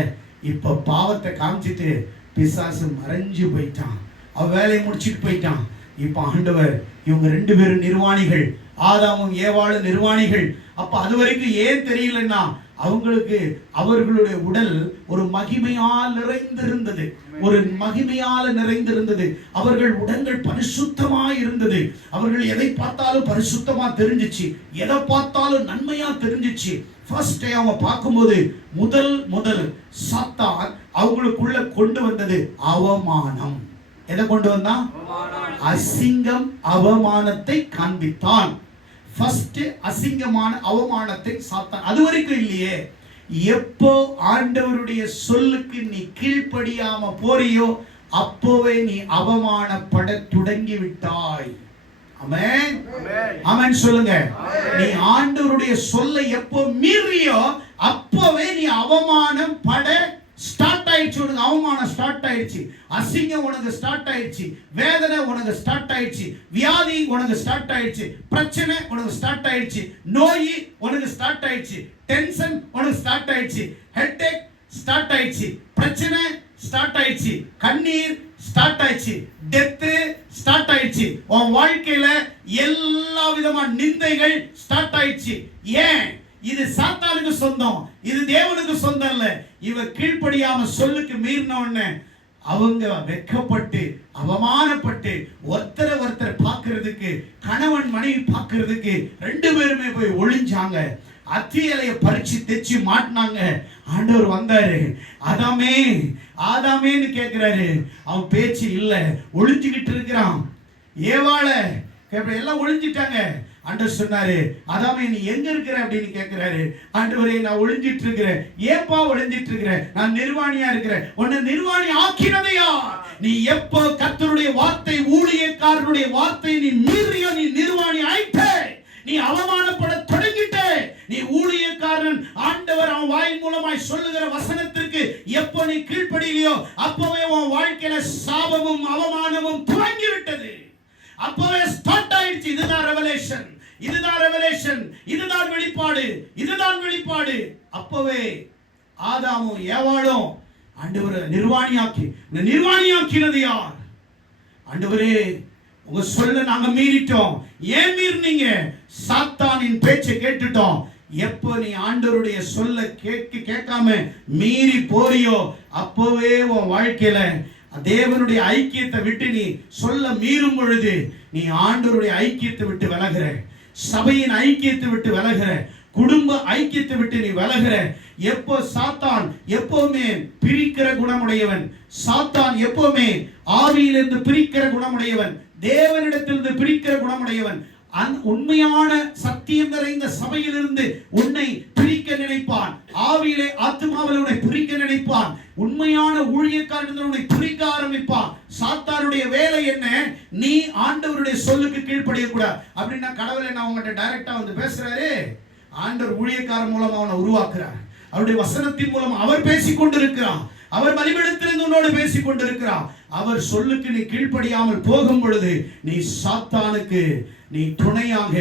இப்ப பாவத்தை காமிச்சிட்டு பிசாசு மறைஞ்சு போயிட்டான். அவன் வேலையை முடிச்சிட்டு போயிட்டான். இப்ப ஆண்டவர் இவங்க ரெண்டு பேரும் நிர்வாணிகள், ஆதாமும் ஏவாளும் நிர்வாணிகள். அப்ப அது வரைக்கும் ஏன் தெரியலன்னா அவங்களுக்கு அவர்களுடைய உடல் ஒரு மகிமையால் நிறைந்திருந்தது, ஒரு மகிமையால் நிறைந்திருந்தது. அவர்கள் உடல்கள் பரிசுத்தமாய் இருந்தது. அவர்கள் எதை பார்த்தாலும் பரிசுத்தமா தெரிஞ்சிச்சு, எதை பார்த்தாலும் நன்மையா தெரிஞ்சிச்சு. ஃபர்ஸ்ட் அவங்க பார்க்கும்போது முதல் சாத்தான் அவங்களுக்குள்ள கொண்டு வந்தது அவமானம். எதை கொண்டு வந்தான்? அசிங்கம், அவமானத்தை காண்பித்தான். ஃபர்ஸ்ட் அசிங்கமான அவமானத்தை சாத்தான். அது வரைக்கும் இல்லையே. எப்போ ஆண்டவருடைய சொல்லுக்கு நீ கீழ்ப்படியாம போறியோ அப்போவே நீ அவமானப்பட தொடங்கி விட்டாய். ஆமென், ஆமென் சொல்லுங்க. நீ ஆண்டவருடைய சொல்லை எப்போ மீறியோ அப்போவே நீ அவமானம் பட ஸ்டார்ட் ஆயிடுச்சு. உனக்கு அவமானம் ஸ்டார்ட் ஆயிடுச்சு, அசிங்கம் உனக்கு ஸ்டார்ட் ஆயிடுச்சு, வேதனை உனக்கு ஸ்டார்ட் ஆயிடுச்சு, வியாதி உனக்கு ஸ்டார்ட் ஆயிடுச்சு, பிரச்சனை உனக்கு ஸ்டார்ட் ஆயிடுச்சு, நோய் உனக்கு ஸ்டார்ட் ஆயிடுச்சு, டென்ஷன் உனக்கு ஸ்டார்ட் ஆயிடுச்சு, ஹெட்டேக் ஸ்டார்ட் ஆயிடுச்சு, பிரச்சனை ஸ்டார்ட் ஆயிடுச்சு, கண்ணீர் ஸ்டார்ட் ஆயிடுச்சு, டெத் ஸ்டார்ட் ஆயிடுச்சு. உன் வாழ்க்கையில எல்லா விதமான நிந்தைகள் ஸ்டார்ட் ஆயிடுச்சு. ஏன்? இது சாத்தானுக்கு சொந்தம், இது தேவனுக்கு சொந்தம் இல்ல. இவ கீழ்ப்படியாம சொல்லுக்கு மீறினவன அவங்க வெட்கப்பட்டு அவமானப்பட்டு ஒருத்தரை பார்க்கிறதுக்கு, கணவன் மனைவி பார்க்கிறதுக்கு ரெண்டு பேருமே போய் ஒளிஞ்சாங்க. அத்தி இலைய பறிச்சு தைச்சு மாட்டினாங்க. ஆண்டவர் வந்தாரு. ஆதாமேன்னு கேட்கிறாரு. அவன் பேச்சு இல்ல, ஒளிஞ்சுக்கிட்டு இருக்கிறான். ஏவாள எல்லாம் ஒளிஞ்சிட்டாங்க. ஆண்டவர் சொன்னாரு, ஆதாமே நீ எங்க இருக்கிற அப்படின்னு கேட்கிறாரு. ஆண்டவரே நான் ஒளிஞ்சிட்டு இருக்கிறேன். ஏப்பா ஒளிஞ்சிட்டு இருக்கிற? நான் நிர்வாணியா இருக்கிறேன். உன்னை நிர்வாணி ஆக்கினதையா? நீ எப்போ கர்த்தருடைய வார்த்தை, ஊழியக்காரனுடைய வார்த்தை நீ மீறியோ நீ நிர்வாணி ஆயிட்ட. நீ அவமானப்பட தொடங்கிட்ட. நீ ஊழியக்காரன், ஆண்டவர் அவன் வாயின் மூலமாய் சொல்லுகிற வசனத்திற்கு எப்போ நீ கீழ்ப்படியலையோ அப்பவே உன் வாழ்க்கையில சாபமும் அவமானமும் துவங்கி விட்டது. அப்பவே ஸ்டார்ட் ஆயிடுச்சு. இதுதான் ரெவலேஷன், இதுதான் ரெவலேஷன், இதுதான் வெளிப்பாடு, இதுதான் வெளிப்பாடு. அப்பவே ஆதாமும் ஏவாளும் ஆண்டவரை நிர்வாணியாக்கினது யார்? ஆண்டவரே உங்க சொல்ல நாங்க மீறிட்டோம். ஏன் மீறினீங்க? சாத்தானின் பேச்சை கேட்டுட்டோம். எப்போ நீ ஆண்டவருடைய சொல்ல கேட்காம மீறி போறியோ அப்பவே உன் வாழ்க்கையில தேவனுடைய ஐக்கியத்தை விட்டு நீ சொல்ல மீறும் பொழுது நீ ஆண்டவருடைய ஐக்கியத்தை விட்டு விலகுற, சபையின் ஐக்கியத்தை விட்டு விலகுற, குடும்ப ஐக்கியத்தை விட்டு நீ விலகுற. எப்போ சாத்தான் எப்பவுமே பிரிக்கிற குணமுடையவன், சாத்தான் எப்பவுமே ஆவியிலிருந்து பிரிக்கிற குணமுடையவன், தேவனிடத்திலிருந்து பிரிக்கிற குணமுடையவன். உண்மையான சத்தியம் நிறைந்த சபையிலிருந்து உன்னை பிரிக்க நினைப்பான், ஆவியிலே ஆத்துமாவில் உன்னை பிரிக்க நினைப்பான், உண்மையான ஊழியக்காரன் உன்னை பிரிக்க ஆரம்பிப்பான். சாத்தானுடைய வேலை என்ன? நீ ஆண்டவருடைய சொல்லுக்கு கீழ்ப்படிய கூடாது. அப்படின்னா கடவுள் என்ன உங்ககிட்ட டைரக்டா வந்து பேசுறாரு? ஆண்டவர் ஊழியக்காரன் மூலம் அவனை உருவாக்குறார், அவருடைய வசனத்தின் மூலம் அவர் பேசிக் கொண்டிருக்கிறார், அவர் பலிபீடத்திலிருந்து உன்னோடு பேசிக் கொண்டிருக்கிறார். அவர் சொல்லுக்கு நீ கீழ்ப்படியாமல் போகும் பொழுது நீ சாத்தானுக்கு நீ துணையாக,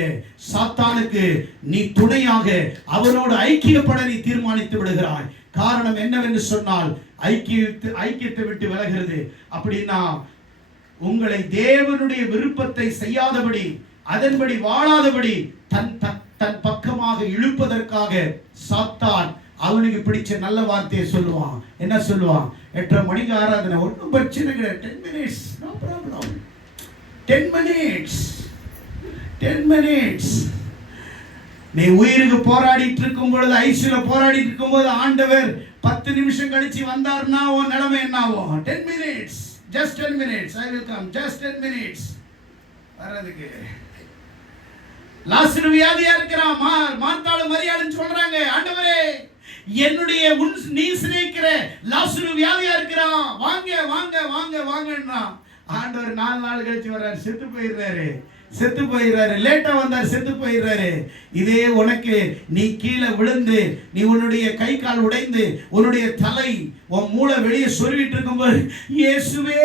சாத்தானுக்கு நீ துணையாக அவனோடு ஐக்கியப்பட நீ தீர்மானித்து விடுகிறாய். காரணம் என்னவென்று சொன்னால் ஐக்கியத்தை விட்டு விலகிறது. அப்படின்னா உங்களை தேவனுடைய விருப்பத்தை செய்யாதபடி, அதன்படி வாழாதபடி தன் பக்கமாக இழுப்பதற்காக சாத்தான் அவனுக்கு பிடிச்ச நல்ல வார்த்தையை சொல்லுவான். என்ன சொல்லுவான்? 8:30 மணிக்கு ஆராதனை, ஒன்றும் பிரச்சனை கிடையாது, 10 minutes, no problem, 10 minutes, 10 minutes. நீ உயிருக்கு போராடிட்டு இருக்கும் பொழுது, ஐசியூல போராடிட்டு இருக்கும் போது ஆண்டவர் 10 நிமிஷம் கழிச்சு வந்தார்னா உன் நிலைமை என்ன ஆகும்? 10 minutes, just 10 minutes, I will come, just 10 minutes. வரதுக்கு லாசரு வியாதியா இருக்கிறான், மார்த்தாளும் மரியாளும் சொல்றாங்க, ஆண்டவரே என்னுடைய நீ சிநேகிக்கிற லாசரு வியாதியா இருக்கிறான், வாங்க வாங்க வாங்க வாங்கன்றான். ஆண்டவர் 4 நாள் கழிச்சு வர்றாரு, செத்து போயிடுறாரு, லேட்டா வந்தார், செத்து போயிடுறாரு. இதே உனக்கு நீ கீழே விழுந்து, நீ உன்னுடைய கை கால் உடைந்து, உன்னுடைய தலை உன் மூளை வெளியே சொருவிட்டு இருக்கும்போது, இயேசுவே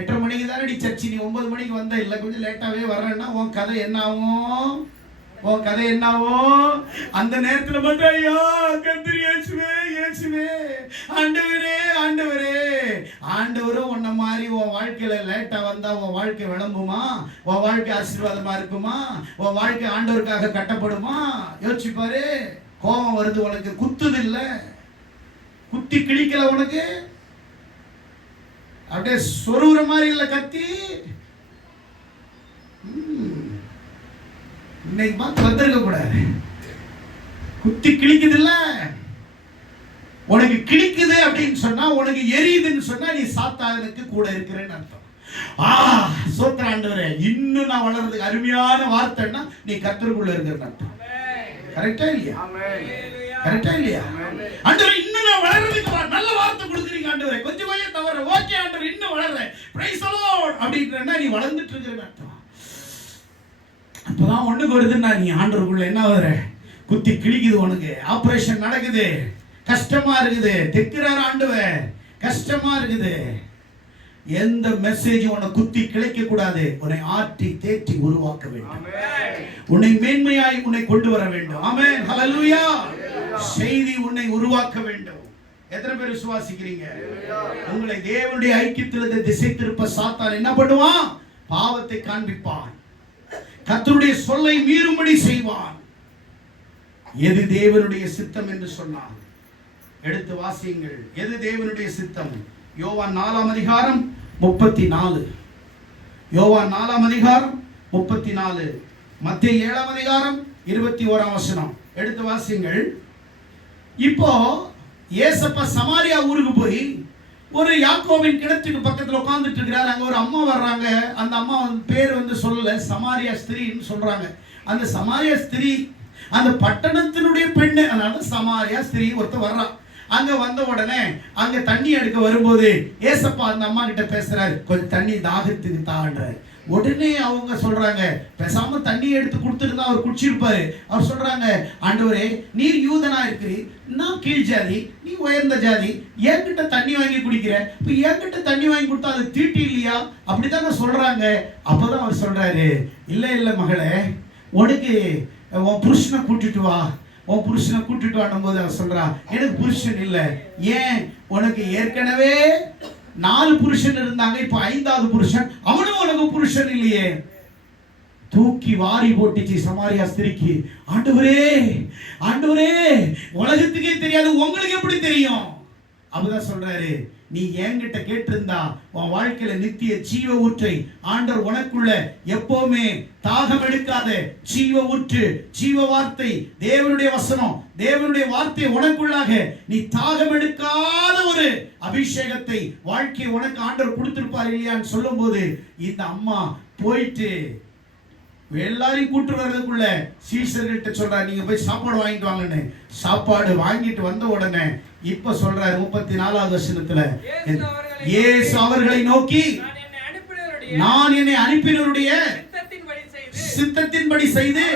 8:30 மணிக்கு தானடி சர்ச்சி, நீ 9 மணிக்கு வந்த, இல்லை கொஞ்சம் லேட்டாவே வர்றேன்னா உன் கதை என்ன ஆகும்? உன் கதை என்ன ஆகும்? அந்த நேரத்தில் மட்டும் ஐயா கர்த்தர் இயேசுவே இயேசுவே, ஆண்டவரே ஆண்டவரே. ஆண்டவரும் உன்ன மாதிரி உன் வாழ்க்கையில லேட்டா வந்தா உன் வாழ்க்கை விளம்புமா? உன் வாழ்க்கை ஆசீர்வாதமா இருக்குமா? உன் வாழ்க்கை ஆண்டவருக்காக கட்டப்படுமா? யோசிச்சு பாரு. கோபம் வருது உனக்கு, குத்துது இல்ல, குத்தி கிழிக்கல உனக்கு, அப்படியே சொருகிற மாதிரி இல்ல கத்தி. இன்னைக்கு பார்த்து வந்திருக்க கூடாது. குத்தி கிழிக்குது இல்ல, உனக்கு கிழிக்குது அப்படின்னு சொன்னா, உனக்கு எரியுதுன்னு சொன்னா நீ சாத்தானுக்கு கூட இருக்கிறேன்னு அர்த்தம். சோத்திர ஆண்டவரே, இன்னும் நான் வளர்றதுக்கு அருமையான வார்த்தைன்னா நீ கர்த்தருக்குள்ள இருக்கிறேன்னு அர்த்தம். கரெக்டா இல்லையா? கரெக்டா இல்லையா? ஆண்டவரே இன்னும் நான் வளர்றதுக்கு நல்ல வார்த்தை கொடுக்குறீங்க ஆண்டவரே, கொஞ்சம் கொஞ்சம் தவற, ஓகே ஆண்டவரே இன்னும் வளர்றேன், பிரைஸ் தி லார்ட் அப்படின்றனா நீ வளர்ந்துட்டு இருக்கிறேன்னு அர்த்தம். அப்பதான் ஒண்ணுக்கு வருதுன்னா நீ ஆண்டவருக்குள்ள என்ன வர, குத்தி கிழிக்குது, உனக்கு ஆபரேஷன் நடக்குது, கஷ்டமா இருக்குது, தெக்கிறார் ஆண்டவர், கஷ்டமா இருக்குது. எந்த மெசேஜும் உன்னை குத்தி கிளைக்க கூடாது, உன்னை ஆற்றி தேற்றி உருவாக்க வேண்டும், உன்னை மேன்மையாய் உன்னை கொண்டு வர வேண்டும். ஆமென், ஹல்லேலூயா. செய்தி உன்னை உருவாக்க வேண்டும். எத்தனை பேர் விசுவாசிக்கிறீங்க? உங்களை தேவனுடைய ஐக்கியத்திலிருந்து திசை திருப்ப சாத்தான் என்ன பண்ணுவான்? பாவத்தை காண்பிப்பான், கர்த்தருடைய சொல்லை மீறும்படி செய்வான். எது தேவனுடைய சித்தம் என்று சொன்னான், எடுத்து வாசியுங்கள். எது தேவனுடைய சித்தம்? யோவான் 4ஆம் அதிகாரம் 34, யோவான் 4ஆம் அதிகாரம் 34, மத்தேயு 7ஆம் அதிகாரம் 21ஆம் வசனம் எடுத்து வாசியுங்கள். இப்போ ஏசப்பா சமாரியா ஊருக்கு போய் ஒரு யாக்கோபின் கிணற்றுக்கு பக்கத்துல உட்கார்ந்துட்டு இருக்கிறார். அங்க ஒரு அம்மா வர்றாங்க. அந்த அம்மா பேர் சொல்லல, சமாரியா ஸ்திரீன்னு சொல்றாங்க. அந்த சமாரியா ஸ்திரீ அந்த பட்டணத்தினுடைய பெண்ணு, அதனால சமாரியா ஸ்திரீ ஒருத்தர் வர்றான். அங்க வந்த உடனே அங்க தண்ணி எடுக்க வரும்போது ஏசப்பா அந்த அம்மா கிட்ட பேசுறாரு, கொஞ்சம் தண்ணி தாகத்துக்கு தான்றாரு. உடனே அவங்க சொல்றாங்க, பேசாம தண்ணி எடுத்து கொடுத்துருந்தா அவர் குடிச்சிருப்பாரு. அவர் சொல்றாங்க, ஆண்டவரே நீர் யூதனா இருக்கிறீர், நான் கீழ் ஜாதி, நீ உயர்ந்த ஜாதி, என்கிட்ட தண்ணி வாங்கி குடிக்கிற, இப்ப என்கிட்ட தண்ணி வாங்கி கொடுத்தா அது தீட்டு இல்லையா? அப்படித்தானே சொல்றாங்க. அப்பதான் அவர் சொல்றாரு, இல்ல இல்ல மகளே, உனக்கு உன் புருஷனை கூட்டிட்டு வா, உன் புருஷனை கூட்டிட்டு வாடும் போது அவர் சொல்றான், எனக்கு புருஷன் இல்லை. ஏன்? உனக்கு ஏற்கனவே 4 புருஷன் இருந்தாங்க, இப்ப 5ஆவது புருஷன், அவனும் உனக்கு புருஷன் இல்லையே. தூக்கி வாரி போட்டுச்சு சமாரியா ஸ்திரிக்கு. ஆண்டவரே, ஆண்டவரே, உலகத்துக்கே தெரியாது, உங்களுக்கு எப்படி தெரியும்? அப்பதான் சொல்றாரு, நீ என்கிட்ட கேட்டிருந்தா உன் வாழ்க்கையில நித்திய ஜீவ ஊற்றை ஆண்டவர் உனக்குள்ள எப்பவுமே தாகம் எடுக்காத ஜீவ ஊற்று, ஜீவ வார்த்தை, தேவனுடைய வசனம், தேவனுடைய வார்த்தை உனக்குள்ளாக நீ தாகம் எடுக்காத ஒரு அபிஷேகத்தை வாழ்க்கையை உனக்கு ஆண்டவர் கொடுத்திருப்பார் இல்லையான்னு சொல்லும் போது இந்த அம்மா போயிட்டு எல்லாரையும் கூட்டு வர்றதுக்குள்ள சீசர்கள்ட்ட சொல்றாரு, நீங்க போய் சாப்பாடு வாங்கிட்டு வாங்கன்னு. சாப்பாடு வாங்கிட்டு வந்த உடனே இப்ப சொல்றாரு 34வது வசனத்துல, இயேசு அவர்களை நோக்கி, நான் என்னை அனுப்பினவருடைய சித்தத்தின்படி செய்து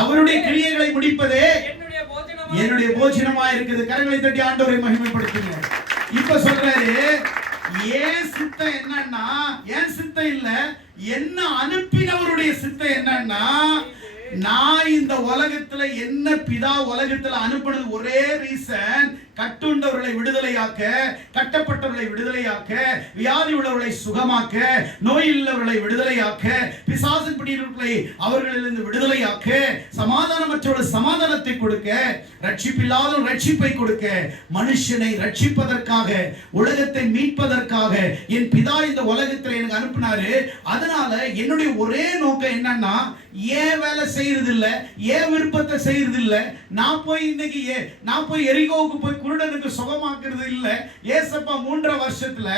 அவருடைய கிரியைகளை முடிப்பதே என்னுடைய போஜனமா இருக்குது. கரங்களை தட்டி ஆண்டவரை மகிமைப்படுத்துங்க. இப்ப சொல்றாரு, ஏன் சித்தம் என்னன்னா, ஏன் சித்தம் இல்ல, என்ன அனுப்பினவருடைய சித்தம் என்னன்னா, நான் இந்த உலகத்துல என்ன பிதா உலகத்துல அனுப்பினது ஒரே ரீசன், கட்டுண்டவர்களை விடுதலையாக்க, கட்டப்பட்டவர்களை விடுதலையாக்க, வியாதி உள்ளவர்களை சுகமாக்க, நோய் உள்ளவர்களை விடுதலையாக்க, பிசாசின் பிடிகளை அவர்களிலிருந்து விடுதலையாக்க, சமாதானமற்றவர்கள் சமாதானத்தை கொடுக்க, ரட்சிப்பில்லாத ரட்சிப்பை கொடுக்க, மனுஷனை ரட்சிப்பதற்காக, உலகத்தை மீட்பதற்காக என் பிதா இந்த உலகத்தில் எனக்கு அனுப்பினாரு. அதனால என்னுடைய ஒரே நோக்கம் என்னன்னா, ஏன் வேலை செய்யறது இல்ல, ஏன் விருப்பத்தை செய்யறது இல்ல, நான் போய் எரிகோவுக்கு போய் குருடனுக்கு சுகமாக்குறது இல்ல. ஏசப்பா 3 வருஷத்துல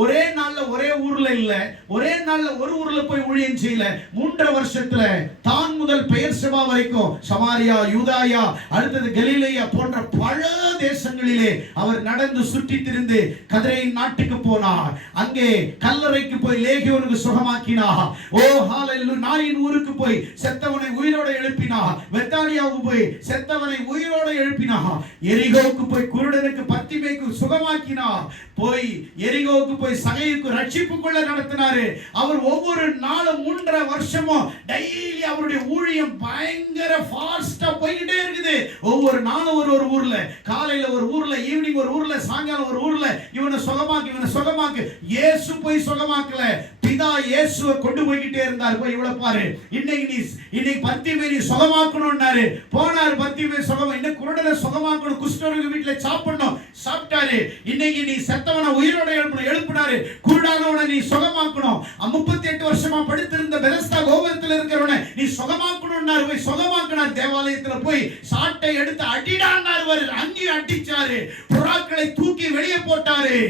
ஒரே நாள்ல ஒரே ஊர்ல இல்ல, ஒரே நாள்ல ஒரு ஊர்ல போய் ஊழியம் செய்யல. 3 வருஷத்துல தான் முதல் பெயர்செபா வரைக்கும் சமாரியா, யூதாயா, அடுத்தது கலிலேயா போன்ற பல தேசங்களிலே அவர் நடந்து சுற்றி திரிந்து கதிரேயின் நாட்டுக்கு போனார். அங்கே கல்லறைக்கு போய் லேகியோனுக்கு சுகமாக்கினார். ஓ ஹalleluya. நாயின் ஊருக்கு போய் செத்தவனை உயிரோட எழுப்பினார். பெத்தானியாவுக்கு போய் செத்தவனை உயிரோட எழுப்பினார். எரிகோவுக்கு போய் குருடனுக்கு பத்திமைக்கு சுகமாக்கினார். போய் எரிகோவுக்கு போய் சகையுக்கு ரட்சிப்புக்குள்ள நடத்தினாரு. அவர் ஒவ்வொரு நாளும் 3.5 வருஷமும் டெய்லி அவருடைய ஊழியம் பயங்கர ஃபாஸ்டா போயிட்டே இருக்குது. ஒவ்வொரு நாளும் ஒரு ஊர்ல, காலையில ஒரு ஊர்ல, ஈவினிங் ஒரு ஊர்ல, சாயங்காலம் ஒரு ஊர்ல, இவனை சுகமாக்கு. இயேசு போய் சுகமாக்கல, பிதா இயேசுவை கொண்டு போய்கிட்டே இருந்தார். போய் இவ்வளவு பாரு, இன்னைக்கு பத்திமை நீ சுகமாக்கணும்னாரு. போனார் பத்திமை சுகம், இன்னும் குருடனை சுகமாக்கணும், குஷ்டரோகி வீட்டுல சாப்பிடணும், சாப்பிட்டாரு. இன்னைக்கு நீ செத்தவனை உயிரோட எழுப்பினாரு. குருடானவனை நீ சுகமாக்கணும். 38 வருஷமா படுத்திருந்த பெதஸ்தா கோபுரத்தில் இருக்கிறவனை நீ சுகமாக்கணும்னாரு. போய் சுகமாக்கினார். தேவாலயத்துல போய் சாட்டை எடுத்து அடிடான்னாரு. அங்கேயும் அடிச்சாரு. புறாக்களை தூக்கி வெளியே போட்டாரு.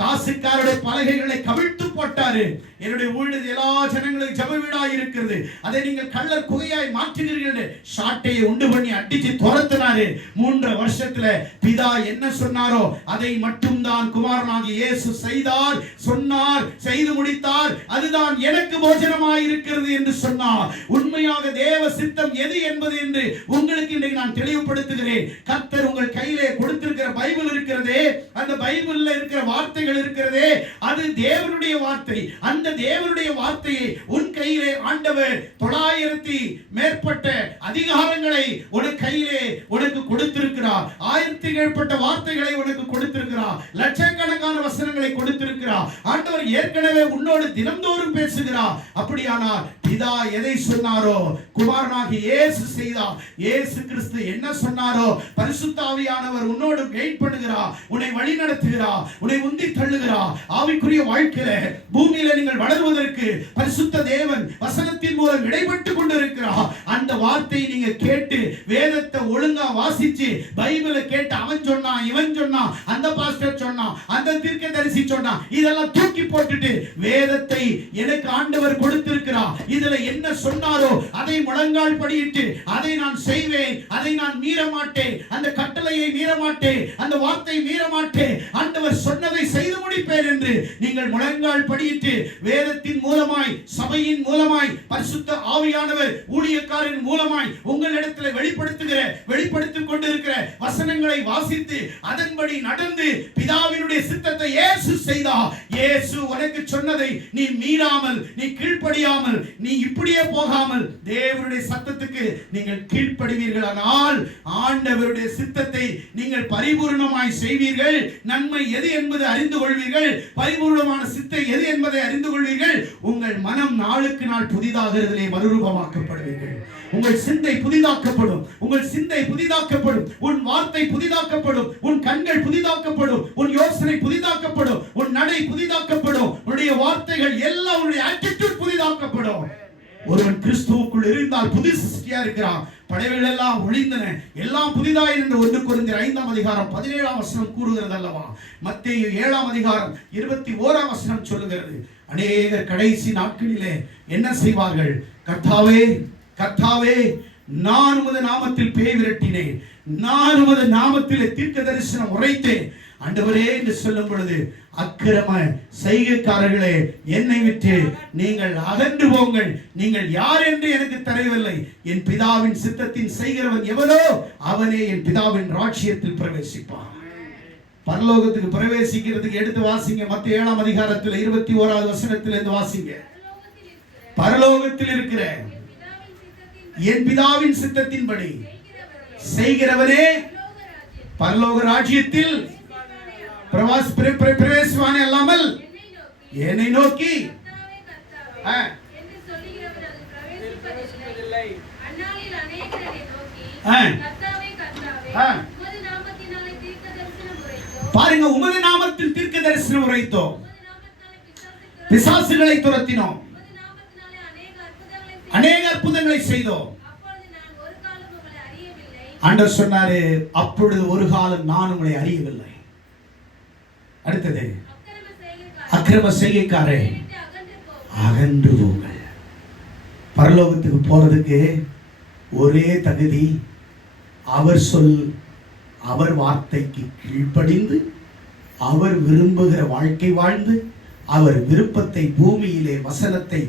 காசுக்காரருடைய பலகைகளை கவிழ்த்து போட்டாரு. என்னுடைய ஊழியர் எல்லா ஜனங்களும் ஜெப வீடாய் இருக்கிறது, அதை நீங்கள் கள்ளர் குகையாய் மாற்றினீர்கள். சாட்டையை உண்டு பண்ணி அடிச்சு துரத்தினாரு. 3 வருஷத்துல பிதா என்ன சொன்னாரோ அதை மட்டும்தான் குமாரனாகிய இயேசு செய்தார், சொன்னார், செய்து முடித்தார். அதுதான் எனக்கு போஜனமாய் இருக்கிறது என்று சொன்னார். உண்மையாக தேவ சித்தம் எது என்பது என்று உங்களுக்கு இன்றைக்கு நான் தெளிவுபடுத்துகிறேன். கர்த்தர் உங்கள் கையிலே கொடுத்திருக்கிற பைபிள் இருக்கிறதே, அந்த பைபிள்ல இருக்கிற வார்த்தைகள் இருக்கிறதே, அது தேவனுடைய வார்த்தை. அந்த தேவனுடைய வார்த்தையை உன் கையிலே ஆண்டவர் 900 மேற்பட்ட அதிகாரங்களை உன் கையிலே உனக்கு கொடுத்திருக்கிறார். 1000 மேற்பட்ட வார்த்தைகளை உனக்கு கொடுத்திருக்கிறார். லட்சக்கணக்கான வசனங்களை கொடுத்திருக்கிறார். ஆண்டவர் ஏற்கனவே உன்னோடு தினம்தோறும் பேசுகிறார். அப்படியானால் பிதா எதை சொன்னாரோ குமாரனாகிய இயேசு செய்தார். இயேசு கிறிஸ்து என்ன சொன்னாரோ பரிசுத்த ஆவியானவர் உன்னோடு கைட் பண்ணுகிறார், உன்னை வழி நடத்துகிறார், உன்னை உந்தி தள்ளுகிறார். ஆவிக்குரிய வாழ்க்கையில பூமியில நீங்கள் வளருவதற்கு பரிசுத்த தேவன் வசனத்தின் மூலம் இடைப்பட்டு கொண்டிருக்கிறார். அந்த வார்த்தையை நீங்க கேட்டு வேதத்தை ஒழுங்கா வாசிச்சு பைபிளை கேட்டு அவன் சொன்னான், இவன் சொன்னான், அந்த பாஸ்டர் சொன்னான், அந்த தீர்க்கதரிசி சொன்னான், இதெல்லாம் தூக்கி போட்டுட்டு வேதத்தை எனக்கு ஆண்டவர் கொடுத்திருக்கிறார், இதுல என்ன சொன்னாரோ அதை முழங்கால் படியிட்டு அதை நான் செய்வேன், அதை நான் மீற மாட்டேன், அந்த கட்டளையை மீற மாட்டேன், அந்த வார்த்தையை மீற மாட்டேன், ஆண்டவர் சொன்னதை செய்து முடிப்பேன் என்று நீங்கள் முழங்கால் படியிட்டு வேதத்தின் மூலமாய், சபையின் மூலமாய், பரிசுத்த ஆவியானவர் ஊழியக்காரரின் மூலமாய் உங்களிடத்தில் வெளிப்படுத்திக் கொண்டிருக்கிற வசனங்களை வாசித்து அதன்படி நடந்து பிதா பிதாவினுடைய சித்தத்தை இயேசு செய்தார். இயேசு உனக்கு சொன்னதை நீ மீறாமல், நீ கீழ்ப்படியாமல், நீ இப்படியே போகாமல் தேவனுடைய சத்தத்துக்கு நீங்கள் கீழ்ப்படிவீர்களானால் ஆண்டவருடைய சித்தத்தை நீங்கள் பரிபூர்ணமாய் செய்வீர்கள். நன்மை எது என்பதை அறிந்து கொள்வீர்கள். பரிபூர்ணமான சித்தை எது என்பதை அறிந்து கொள்வீர்கள். உங்கள் மனம் நாளுக்கு நாள் புதிதாகிறதிலே மறுரூபமாக்கப்படுவீர்கள். உங்கள் சிந்தை புதிதாக்கப்படும். உங்கள் சிந்தை புதிதாக்கப்படும். உன் வார்த்தை புதிதாக்கப்படும். உன் கண்கள் புதிதாக்கப்படும். உன் யோசனை புதிதாக்கப்படும். உன் நடை புதிதாக்கப்படும். உன்னுடைய வார்த்தைகள் எல்லாம், உன்னுடைய ஆட்டிட்யூட் புதிதாக்கப்படும். ஒருவன் கிறிஸ்துவுக்குள் இருந்தால் புது சிருஷ்டியா இருக்கிறான். படைகள் எல்லாம் ஒழிந்தன, எல்லாம் புதிதாய் என்று 1 கொரிந்தியர் 5:17 கூறுகிறது அல்லவா? மத்தேயு 7:21 சொல்லுகிறது. அநேகர் கடைசி நாட்களிலே என்ன செய்வார்கள்? கர்த்தாவே, கர்த்தாவே, நான் உமது நாமத்தில் பேய் விரட்டினேன், நான் உமது நாமத்தில் தீர்க்க தரிசனம் உரைத்தேன் ஆண்டவரே என்று சொல்லும் பொழுது, அக்கிரம செய்கைக்காரர்களே, என்னை விட்டு நீங்கள் அகன்று போங்கள். நீங்கள் யார் என்று எனக்கு தெரியவில்லை. என் பிதாவின் சித்தத்தின் செய்கிறவன் எவனோ அவனே என் பிதாவின் ராஜ்யத்தில் பிரவேசிப்பான். பரலோகத்துக்கு பிரவேசிக்கிறதுக்கு எடுத்து வாசிங்க. மத்தேயு 7:21 வாசிங்க. பரலோகத்தில் இருக்கிற என் பிதாவின் சித்தத்தின்படி செய்கிறவனே பரலோக ராஜ்யத்தில் பிரவேசிப்பானே அல்லாமல் என்னை நோக்கி பாருங்க, உமது நாமத்தில் தீர்க்க தரிசனம் உரைத்தோம், பிசாசுகளை துரத்தினோம், அநேக அற்புதங்களை செய்தோம். ஆண்டவர் சொன்னாரு, அப்பொழுது ஒரு காலம் நான் உங்களை அறியவில்லை. அடுத்தது, அக்கிரம செய்கைக்காரே அகன்று போங்கள். பரலோகத்துக்கு போறதுக்கு ஒரே தகுதி, அவர் சொல், அவர் வார்த்தைக்கு கீழ்ப்படிந்து, அவர் விரும்புகிற வாழ்க்கை வாழ்ந்து, அவர் விருப்பத்தை பூமியிலே வசனத்தை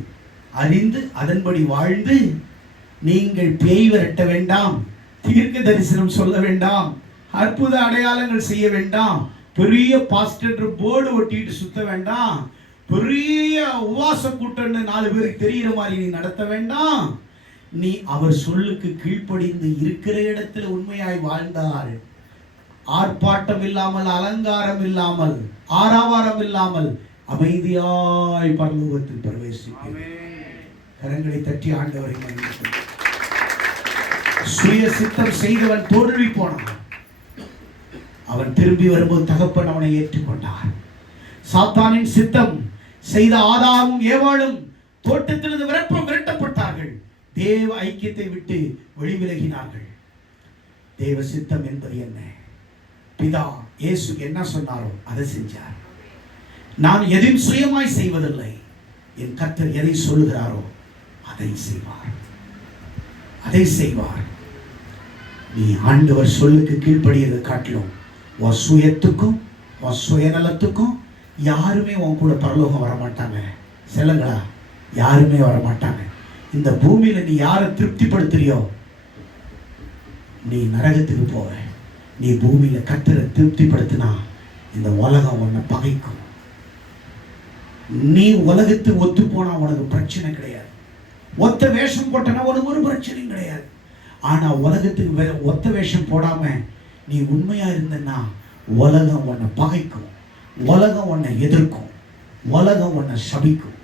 அறிந்து அதன்படி வாழ்ந்து, நீங்கள் பேய் விரட்ட வேண்டாம், தீர்க்க தரிசனம் சொல்ல வேண்டாம், அற்புத அடையாளங்கள் செய்ய வேண்டாம், பெரிய பாஸ்டர் போர்டு ஒட்டிட்டு சுத்த வேண்டாம், பெரிய உவாச கூட்டம்னு 4 பேருக்கு தெரிகிற மாதிரி நீ நடத்த வேண்டாம். நீ அவர் சொல்லுக்கு கீழ்ப்படிந்து இருக்கிற இடத்துல உண்மையாய் வாழ்ந்தால், ஆர்ப்பாட்டம் இல்லாமல், அலங்காரம் இல்லாமல், ஆரவாரம் இல்லாமல் அமைதியாய் பரலோகத்தில் பிரவேசிப்பீர்கள். கரங்களை தட்டி ஆண்டவரை மகிழ்ச்சி. சுய சித்தம் செய்தவன் தோல்வி போனான். அவன் திரும்பி வரும்போது தகப்பன் அவனை ஏற்றுக்கொண்டார். சாத்தானின் சித்தம் செய்த ஆதாமும் ஏவாளும் தோட்டத்திலிருந்து விரட்டப்பட்டார்கள். தேவ ஐக்கியத்தை விட்டு வெளிவிலகினார்கள். தேவ சித்தம் என்பது என்ன? பிதா இயேசுக்கு என்ன சொன்னாரோ அதை செஞ்சார். நான் எதையும் சுயமாய் செய்வதில்லை, என் கர்த்தர் எதை சொல்லுகிறாரோ அதை செய்வார், அதை செய்வார். நீ ஆண்டவர் சொல்லுக்கு கீழ்ப்படியதை காட்டிலும் உன் சுயத்துக்கும் உன் சுயநலத்துக்கும் யாருமே உன் கூட பரலோகம் வரமாட்டாங்க. செல்லுங்களா, யாருமே வரமாட்டாங்க. இந்த பூமியில நீ யாரை திருப்திப்படுத்துறியோ நீ நரகத்துக்கு போவ. நீ பூமியில கர்த்தரை திருப்திப்படுத்தினா இந்த உலகம் உன்னை பகைக்கும். நீ உலகத்துக்கு ஒத்து போனா உனக்கு பிரச்சனை கிடையாது. ஒத்த வேஷம் போட்டனா உனக்கு ஒரு பிரச்சனையும் கிடையாது. ஆனா உலகத்துக்கு ஒத்த வேஷம் போடாம நீ உண்மையா இருந்தன்னா உலகம் உன்னை பகைக்கும், உலகம் உன்னை எதிர்க்கும், உலகம் உன்னை சபிக்கும்,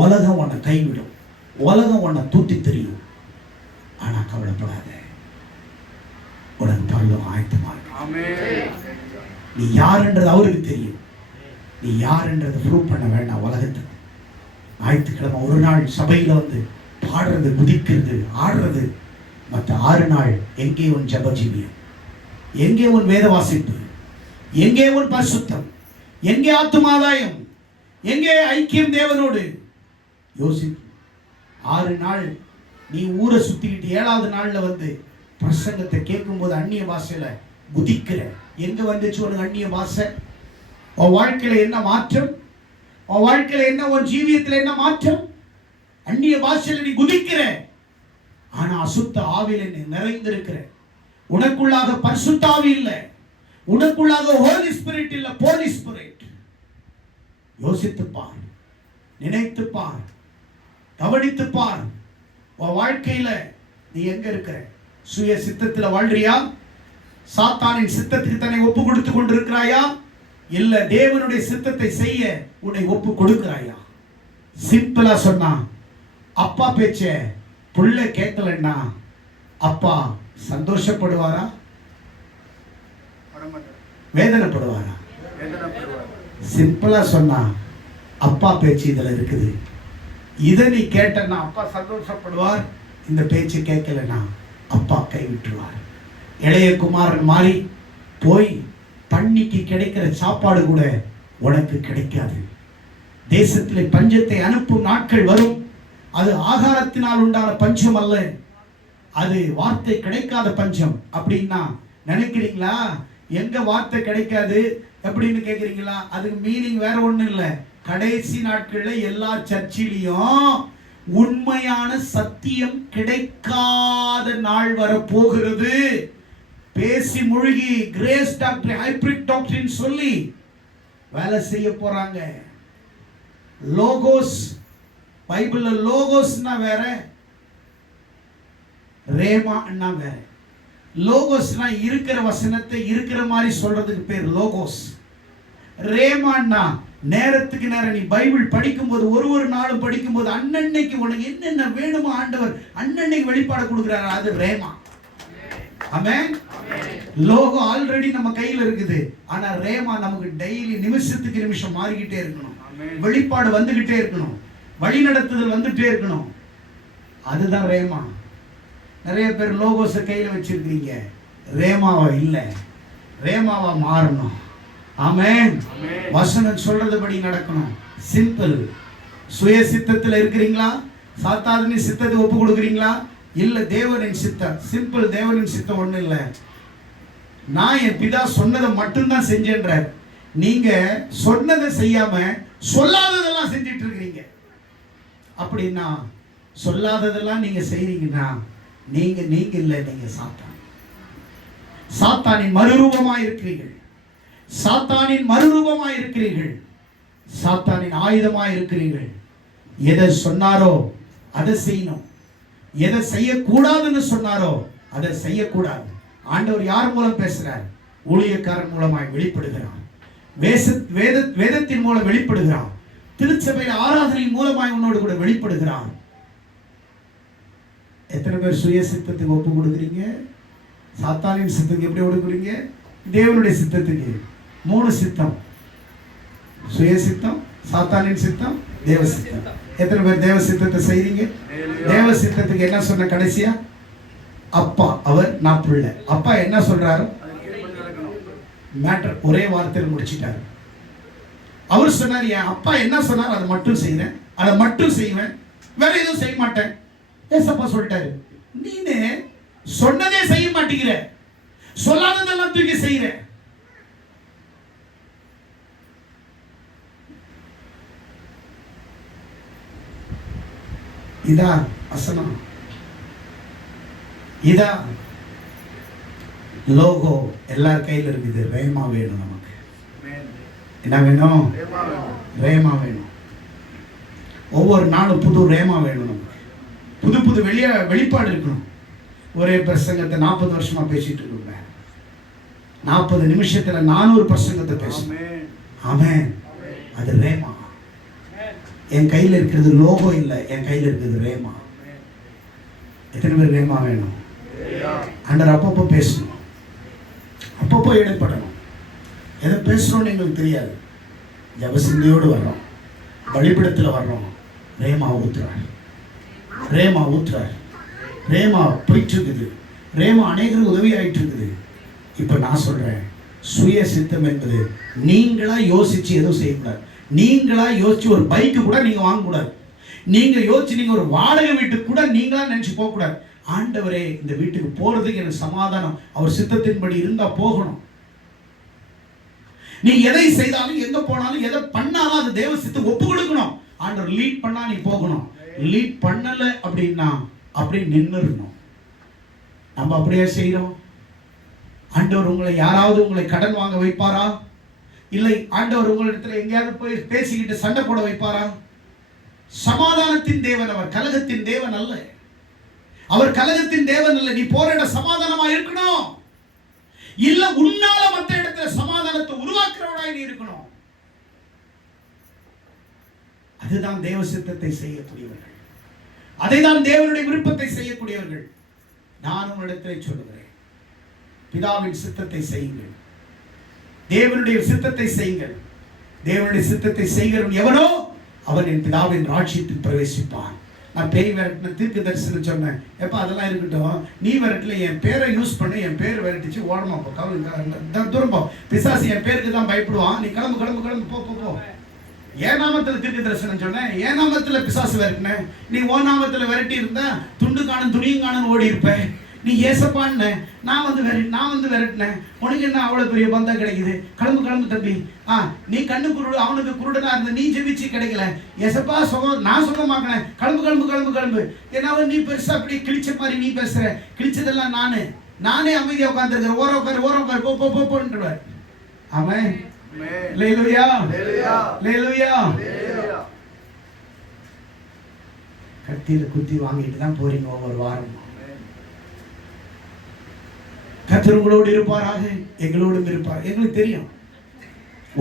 உலகம் உன்னை கைவிடும், உலகம் உன்னை தூத்தி தெரியும். ஆனா கவலைப்படாத, உனக்கு பரலோகம் ஆயத்தமா இருக்கு. நீ யாருன்றது அவருக்கு தெரியும். நீ யாருன்றதை ப்ரூவ் பண்ண வேண்டாம் உலகத்துக்கு. ஞாயிற்றுக்கிழமை ஒரு நாள் சபையில் வந்து பாடுறது, குதிக்கிறது, ஆடுறது, மற்ற 6 நாள் எங்கே உன் ஜெப ஜீவியம், எங்கே உன் வேத வாசிப்பு, எங்கே உன் பரிசுத்தம், எங்கே ஆத்துமாதாயம், எங்கே ஐக்கியம் தேவனோடு? யோசிப்பு. 6 நாள் நீ ஊரை சுத்திக்கிட்டு 7வது நாள்ல வந்து பிரசங்கத்தை கேட்கும்போது அந்நிய பாஷையில குதிக்கிற. எங்க வந்துச்சு உனக்கு அந்நிய பாஷை? உன் வாழ்க்கையில என்ன மாற்றம்? உன் வாழ்க்கையில என்ன, உன் ஜீவியத்தில் என்ன மாற்றம்? அந்நிய பாஷையில நீ குதிக்கிற. ஆனா அசுத்த ஆவியில நீ நிறைந்திருக்கிற. உனக்குள்ளாக பரிசுத்த ஆவி இல்லை. உனக்குள்ளாக ஹோலி ஸ்பிரிட் இல்ல, போலி ஸ்பிரிட். யோசித்து பார், நினைத்து பார், கவனித்து பார். உன் வாழ்க்கையில நீ எங்க இருக்கிற? சுய சித்தத்தில் வாழ்றியா? சாத்தானின் சித்தத்துக்கு தன்னை ஒப்பு கொடுத்து கொண்டிருக்கிறாயா? இல்ல தேவனுடைய சித்தத்தை செய்ய உன்னை ஒப்பு கொடுக்கிறாயா? சிம்பிளா சொன்னா, அப்பா பேச்ச புள்ள கேட்கலன்னா அப்பா சந்தோஷப்படுவாரா? வேதனைப்படுவாரா? சிம்பிளா சொன்னா, அப்பா பேச்சு இதுல இருக்குது, இதை நீ கேட்டனா அப்பா சந்தோஷப்படுவார், இந்த பேச்சு கேட்கலன்னா அப்பா கைவிட்டுருவார். இளைய குமாரன் மாதிரி போய் பன்னிக்கு கிடைக்கிற சாப்பாடு கூட உனக்கு கிடைக்காது. தேசத்தில் பஞ்சத்தை அனுப்பும் நாட்கள் வரும். அது ஆகாரத்தினால் உண்டான பஞ்சம் அல்ல, அது வார்த்தை கிடைக்காத பஞ்சம். அப்படின்னா நினைக்கிறீங்களா? எங்க வார்த்தை கிடைக்காது அப்படின்னு கேட்குறீங்களா? அதுக்கு மீனிங் வேற ஒன்றும் இல்லை. கடைசி நாட்களில் எல்லா சர்ச்சிலையும் உண்மையான சத்தியம் கிடைக்காத நாள் வர போகிறது. பேசி மூழ்கி கிரேஸ் டாக்டர், ஹைபிரிட் டாக்டரின் சொல்லி வேலை செய்ய போறாங்க. லோகோஸ், பைபிள்ல லோகோஸ்னா வேற, ரேமான்னா வேற. லோகோஸ்னா இருக்கிற வசனத்தை இருக்கிற மாதிரி சொல்றதுக்கு பேர் லோகோஸ். ரேமான்னா நேரத்துக்கு நேரம் நீ பைபிள் படிக்கும்போது, ஒரு நாளும் படிக்கும்போது அன்னன்னைக்கு உனக்கு என்னென்ன வேணுமோ ஆண்டவர் அன்னன்னைக்கு வெளிப்பாடு கொடுக்குறாரு, அது ரேமா. ஆமென். லோகோ ஆல்ரெடி நம்ம கையில் இருக்குது. ஆனா ரேமா நமக்கு டெய்லி நிமிஷத்துக்கு நிமிஷம் மாறிக்கிட்டே இருக்கணும். வெளிப்பாடு வந்துகிட்டே இருக்கணும், வழி நடத்துதல் வந்துட்டே இருக்கணும். அதுதான் ரேமா. நிறைய பேர் லோகோஸை கையில் வச்சிருக்கீங்க, ரேமாவா இல்லை, ரேமாவா மாறணும். ஆமென். வசனம் சொல்றதுபடி நடக்கணும். சிம்பிள். சுய சித்தத்தில் இருக்கிறீங்களா? சாத்தானின் சித்தத்தை ஒப்பு கொடுக்குறீங்களா? இல்ல தேவனின் சித்தம். சிம்பிள். தேவனின் சித்தம் ஒண்ணு இல்லை. நான் என் பிதா சொன்னதை மட்டும்தான் செஞ்சேன்ற. நீங்க சொன்னதை செய்யாம சொல்லாததெல்லாம் செஞ்சிட்டு இருக்கிறீங்க. அப்படின்னா சொல்லாததெல்லாம் நீங்க செய்றீங்கன்னா நீங்க இல்லை, நீங்க சாத்தான். சாத்தானின் மறுரூபமாய் இருக்கிறீர்கள். சாத்தானின் மறுரூபமாய் இருக்கிறீர்கள். சாத்தானின் ஆயுதமாய் இருக்கிறீர்கள். எதை சொன்னாரோ அதை செய்யணும். எதை செய்யக்கூடாதுன்னு சொன்னாரோ அதை செய்யக்கூடாது. ஆண்டவர் யார் மூலம் பேசுறார்? ஊழியக்காரன் மூலமாய் வெளிப்படுகிறார். வேதத்தின் மூலம் வெளிப்படுகிறார். திருச்சபையில் ஆராதனையின் மூலமாய் உன்னோடு கூட வெளிப்படுகிறார். எத்தனை பேர் சுய சித்தத்துக்கு ஒப்பு கொடுக்குறீங்க? சாத்தானின் சித்தத்துக்கு எப்படி கொடுக்குறீங்க? தேவனுடைய சித்தத்துக்கு. 3 சித்தம்: சுய சித்தம், சாத்தானின் சித்தம், தேவ சித்தம். எத்தனை பேர் தேவ சித்தத்தை செய்றீங்க? தேவ சித்தத்துக்கு என்ன சொன்ன கடைசியா? அப்பா, அவர் நான் பிள்ளை. அப்பா என்ன சொல்றாரு? மேட்டர் ஒரே வார்த்தையில் முடிச்சிட்டாரு. அவர் சொன்னார், என் அப்பா என்ன சொன்னார் அதை மட்டும் செய்றேன், அதை மட்டும் செய்வேன், வேற எதுவும் செய்ய மாட்டேன். ஏசப்பா சொல்லிட்டாரு, நீனே சொன்னதே செய்ய மாட்டேங்கிற, சொல்லாததெல்லாம் தூக்கி செய்யற. இதா வசனம், இதா லோகோ எல்லார் கையில் இருக்குது. ரேமா வேணும் நமக்கு. என்ன வேணும்? ரேமா வேணும். ஒவ்வொரு நாளும் புது ரேமா வேணும் நமக்கு. புது புது வெளிப்பாடு இருக்கணும். ஒரே பிரசங்கத்தை 40 வருஷமா பேசிட்டு இருக்கிறேன். 40 நிமிஷத்துல 400 பிரசங்கத்தை பேசுவேன். ஆமென். அது ரேமா. என் கையில் இருக்கிறது லோகோ இல்லை, என் கையில் இருக்கிறது ரேமா. எத்தனை பேர் ரேமா வேணும்? ஆண்டவர் அப்பப்போ பேசணும், அப்பப்போ இடைப்படணும். எதை பேசுறோம்னு எங்களுக்கு தெரியாது. ஜபசிந்தையோடு வர்றோம், வழிபடத்தில் வர்றோம். ரேமா ஊத்துறார், ரேமா ஊத்துறார், ரேமா போயிட்டு இருக்குது. ரேமா அநேகருக்கு உதவி ஆயிட்டு இருக்குது. இப்போ நான் சொல்றேன், சுய சித்தம் என்பது நீங்களா யோசிச்சு எதுவும் செய்யக்கூடாது. நீங்களா யோசிச்சு ஒரு பைக்கு கூட நீங்க வாங்கக்கூடாது. நீங்க யோசிச்சு நீங்க ஒரு வாடகை வீட்டுக்கு கூட நீங்களா நினைச்சு போகக்கூடாது. ஆண்டவரே, இந்த வீட்டுக்கு போறதுக்கு எனக்கு சமாதானம், அவர் சித்தத்தின்படி இருந்தா போகணும். நீ எதை செய்தாலும், எங்க போனாலும், எதை பண்ணாலும் அது தேவ சித்தம் ஒப்பு கொடுக்கணும். ஆண்டவர் லீட் பண்ணா நீ போகணும். லீட் பண்ணல அப்படின்னா அப்படியே நின்னுறணும். நம்ம அப்படியே செய்யறோம். ஆண்டவர் யாராவது உங்களை கடன் வாங்க வைப்பாரா? இல்லை ஆண்டவர் உங்களிடத்தில் எங்கேயாவது போய் பேசிக்கிட்டு சண்டை போட வைப்பாரா? சமாதானத்தின் தேவன் அவர், கலகத்தின் தேவன் அல்ல. அவர் கலகத்தின் தேவன் அல்ல. நீ போற இடம் சமாதானமா இருக்கணும். இல்ல உன்னால மற்ற இடத்துல சமாதானத்தை உருவாக்குறவனாய் நீ இருக்கணும். அதுதான் தேவ சித்தத்தை செய்யக்கூடியவர்கள், அதைதான் தேவனுடைய விருப்பத்தை செய்யக்கூடியவர்கள். நான் உங்களிடத்திலே சொல்லுகிறேன், பிதாவின் சித்தத்தை செய்யுங்கள், தேவனுடைய சித்தத்தை செய்யுங்கள். தேவனுடைய சித்தத்தை செய்கிறவன் எவனோ அவன் என் பிதாவின் ராஜ்யத்தில் பிரவேசிப்பான். நான் பேய் விரட்டின தீர்க்க தரிசனம் சொன்னேன். எப்போ அதெல்லாம் இருக்கட்டும், நீ விரட்டல, என் பேரை யூஸ் பண்ணி என் பேர் விரட்டிச்சு ஓடமா போ, தூரம் போ. பிசாசு என் பேருக்கு தான் பயப்படுவான். நீ கிளம்பு கிளம்பு கிளம்பு, போ போ போ. ஏன் நாமத்தில் தீர்க்க தரிசனம் சொன்னேன், ஏன் நாமத்தில் பிசாசு விரட்டின. நீ ஓ நாமத்தில் விரட்டி இருந்தா துண்டு காணும் துணியும் காணும் ஓடி இருப்பேன். நீ ஏசப்பான்னு நான் வந்து விரட்டினேன். உனக்கு என்ன அவ்வளோ பெரிய பந்தம் கிடைக்குது? கிளம்பு கிளம்பு தம்பி. நீ கண்ணு குருடு, அவனுக்கு குருடனா இருந்த, நீ ஜெபிச்சு கிடைக்கல. ஏசப்பா சுகம், நான் சுகமாக்கினேன். கிளம்பு கிளம்பு கிளம்பு கிளம்பு. ஏன்னா நீ பெருசா அப்படி கிழிச்ச மாதிரி நீ பேசுற. கிழிச்சதெல்லாம் நானே அமைதியா உட்காந்துருக்கிறேன். ஓர உட்காரு போ போ போன்றுவார். ஆமென். அல்லேலூயா அல்லேலூயா. கத்தியில குத்தி வாங்கிட்டு தான் போறீங்க ஒவ்வொரு வாரம். கர்த்தர் உங்களோடு இருப்பாராக, எங்களோடும் இருப்பார். எங்களுக்கு தெரியும்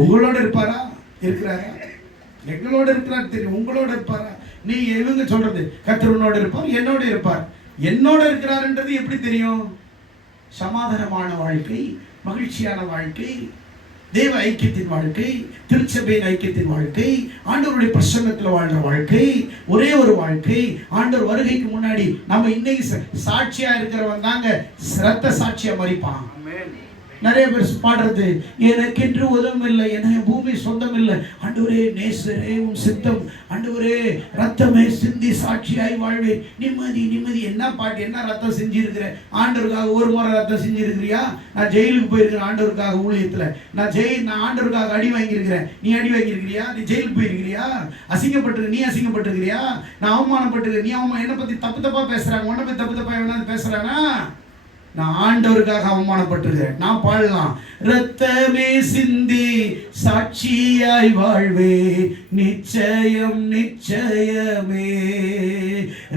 உங்களோட இருப்பாரா, இருக்கிறாரா? எங்களோட இருக்கிறார் தெரியும். உங்களோட இருப்பாரா? நீ இவங்க சொல்றது கர்த்தர் உன்னோட இருப்பார், என்னோட இருப்பார். என்னோட இருக்கிறார்ன்றது எப்படி தெரியும்? சமாதானமான வாழ்க்கை, மகிழ்ச்சியான வாழ்க்கை, தேவ ஐக்கியத்தின் வாழ்க்கை, திருச்சபையின் ஐக்கியத்தின் வாழ்க்கை, ஆண்டவருடைய பிரசன்னத்தில் வாழ்ற வாழ்க்கை, ஒரே ஒரு வாழ்க்கை. ஆண்டவர் வருகைக்கு முன்னாடி நம்ம இன்னைக்கு சாட்சியா இருக்கிறவன் தாங்க சிரத்த சாட்சியா மறிப்பான். நிறைய பேர் பாடுறது, எனக்கென்று உதவும் இல்லை, எனக்கு பூமி சொந்தம் இல்லை. ஆண்டவரே நேசரே உன் சித்தம், ஆண்டவரே ரத்தமே சிந்தி சாட்சியாய் வாழ்வே, நிம்மதி நிம்மதி. என்ன பாட்டு, என்ன ரத்தம் செஞ்சிருக்கிற ஆண்டவருக்காக? ஒரு முறை ரத்தம் செஞ்சிருக்கிறியா? நான் ஜெயிலுக்கு போயிருக்கிறேன் ஆண்டவருக்காக ஊழியத்துல. நான் ஆண்டவருக்காக அடி வாங்கியிருக்கிறேன். நீ அடி வாங்கியிருக்கிறியா? நீ ஜெயிலுக்கு போயிருக்கிறியா? அசிங்கப்பட்டிருக்க, நீ அசிங்கப்பட்டிருக்கிறியா? நான் அவமானப்பட்டிருக்க, நீ அவமானம். என்னை பத்தி தப்பு தப்பா பேசுறாங்க, உன்னை பத்தி தப்பு தப்பா எவனாவது பேசுறானா? நான் ஆண்டவருக்காக அவமானப்பட்டிருக்கிறேன். நான் பாடலாம், ரத்தமே சிந்தி சாட்சியாய் வாழ்வே, நிச்சயம் நிச்சயமே,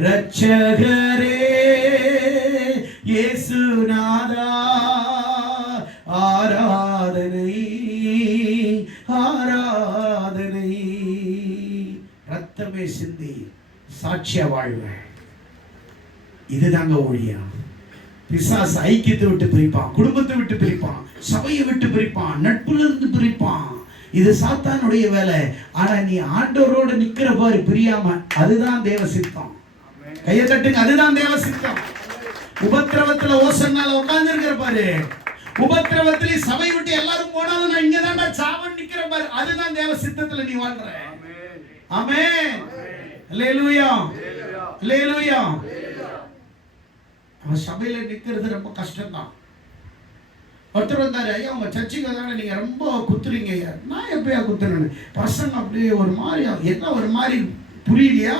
ரட்சகரே இயேசுநாதா ஆராதனை ஆராதனை. ரத்தமே சிந்தி சாட்சியா வாழ்வே, இதுதாங்க ஊழியம். பிசாசு ஐக்கியத்தை விட்டு பிரிப்பான், குடும்பத்தை விட்டு பிரிப்பான், சபையை விட்டு பிரிப்பான், நட்புல இருந்து பிரிப்பான். இது சாத்தானுடைய வேலை. ஆனா நீ ஆண்டவரோட நிக்கிற பாரு பிரியாம, அதுதான் தேவ சித்தம். கையை தட்டுங்க, அதுதான் தேவ சித்தம். உபத்திரவத்துல ஓசன்னால உட்கார்ந்து இருக்கிற பாரு, உபத்திரவத்திலே சபை விட்டு எல்லாரும் போனாலும் நான் இங்கதான்டா சாவன் நிக்கிற பாரு, அதுதான் தேவ சித்தத்துல நீ வாழ்ற. ஆமென். அல்லேலூயா அல்லேலூயா. அவன் சபையில நிற்கிறது ரொம்ப கஷ்டம்தான். ஒருத்தர் வந்தாரு, ஐயா உங்க சர்ச்சுக்கு தானே நீங்க ரொம்ப குத்துறீங்க. ஐயா நான் எப்பயா குத்துறேன்னு பசங்க அப்படியே ஒரு மாதிரி, என்ன ஒரு மாதிரி புரியலையா?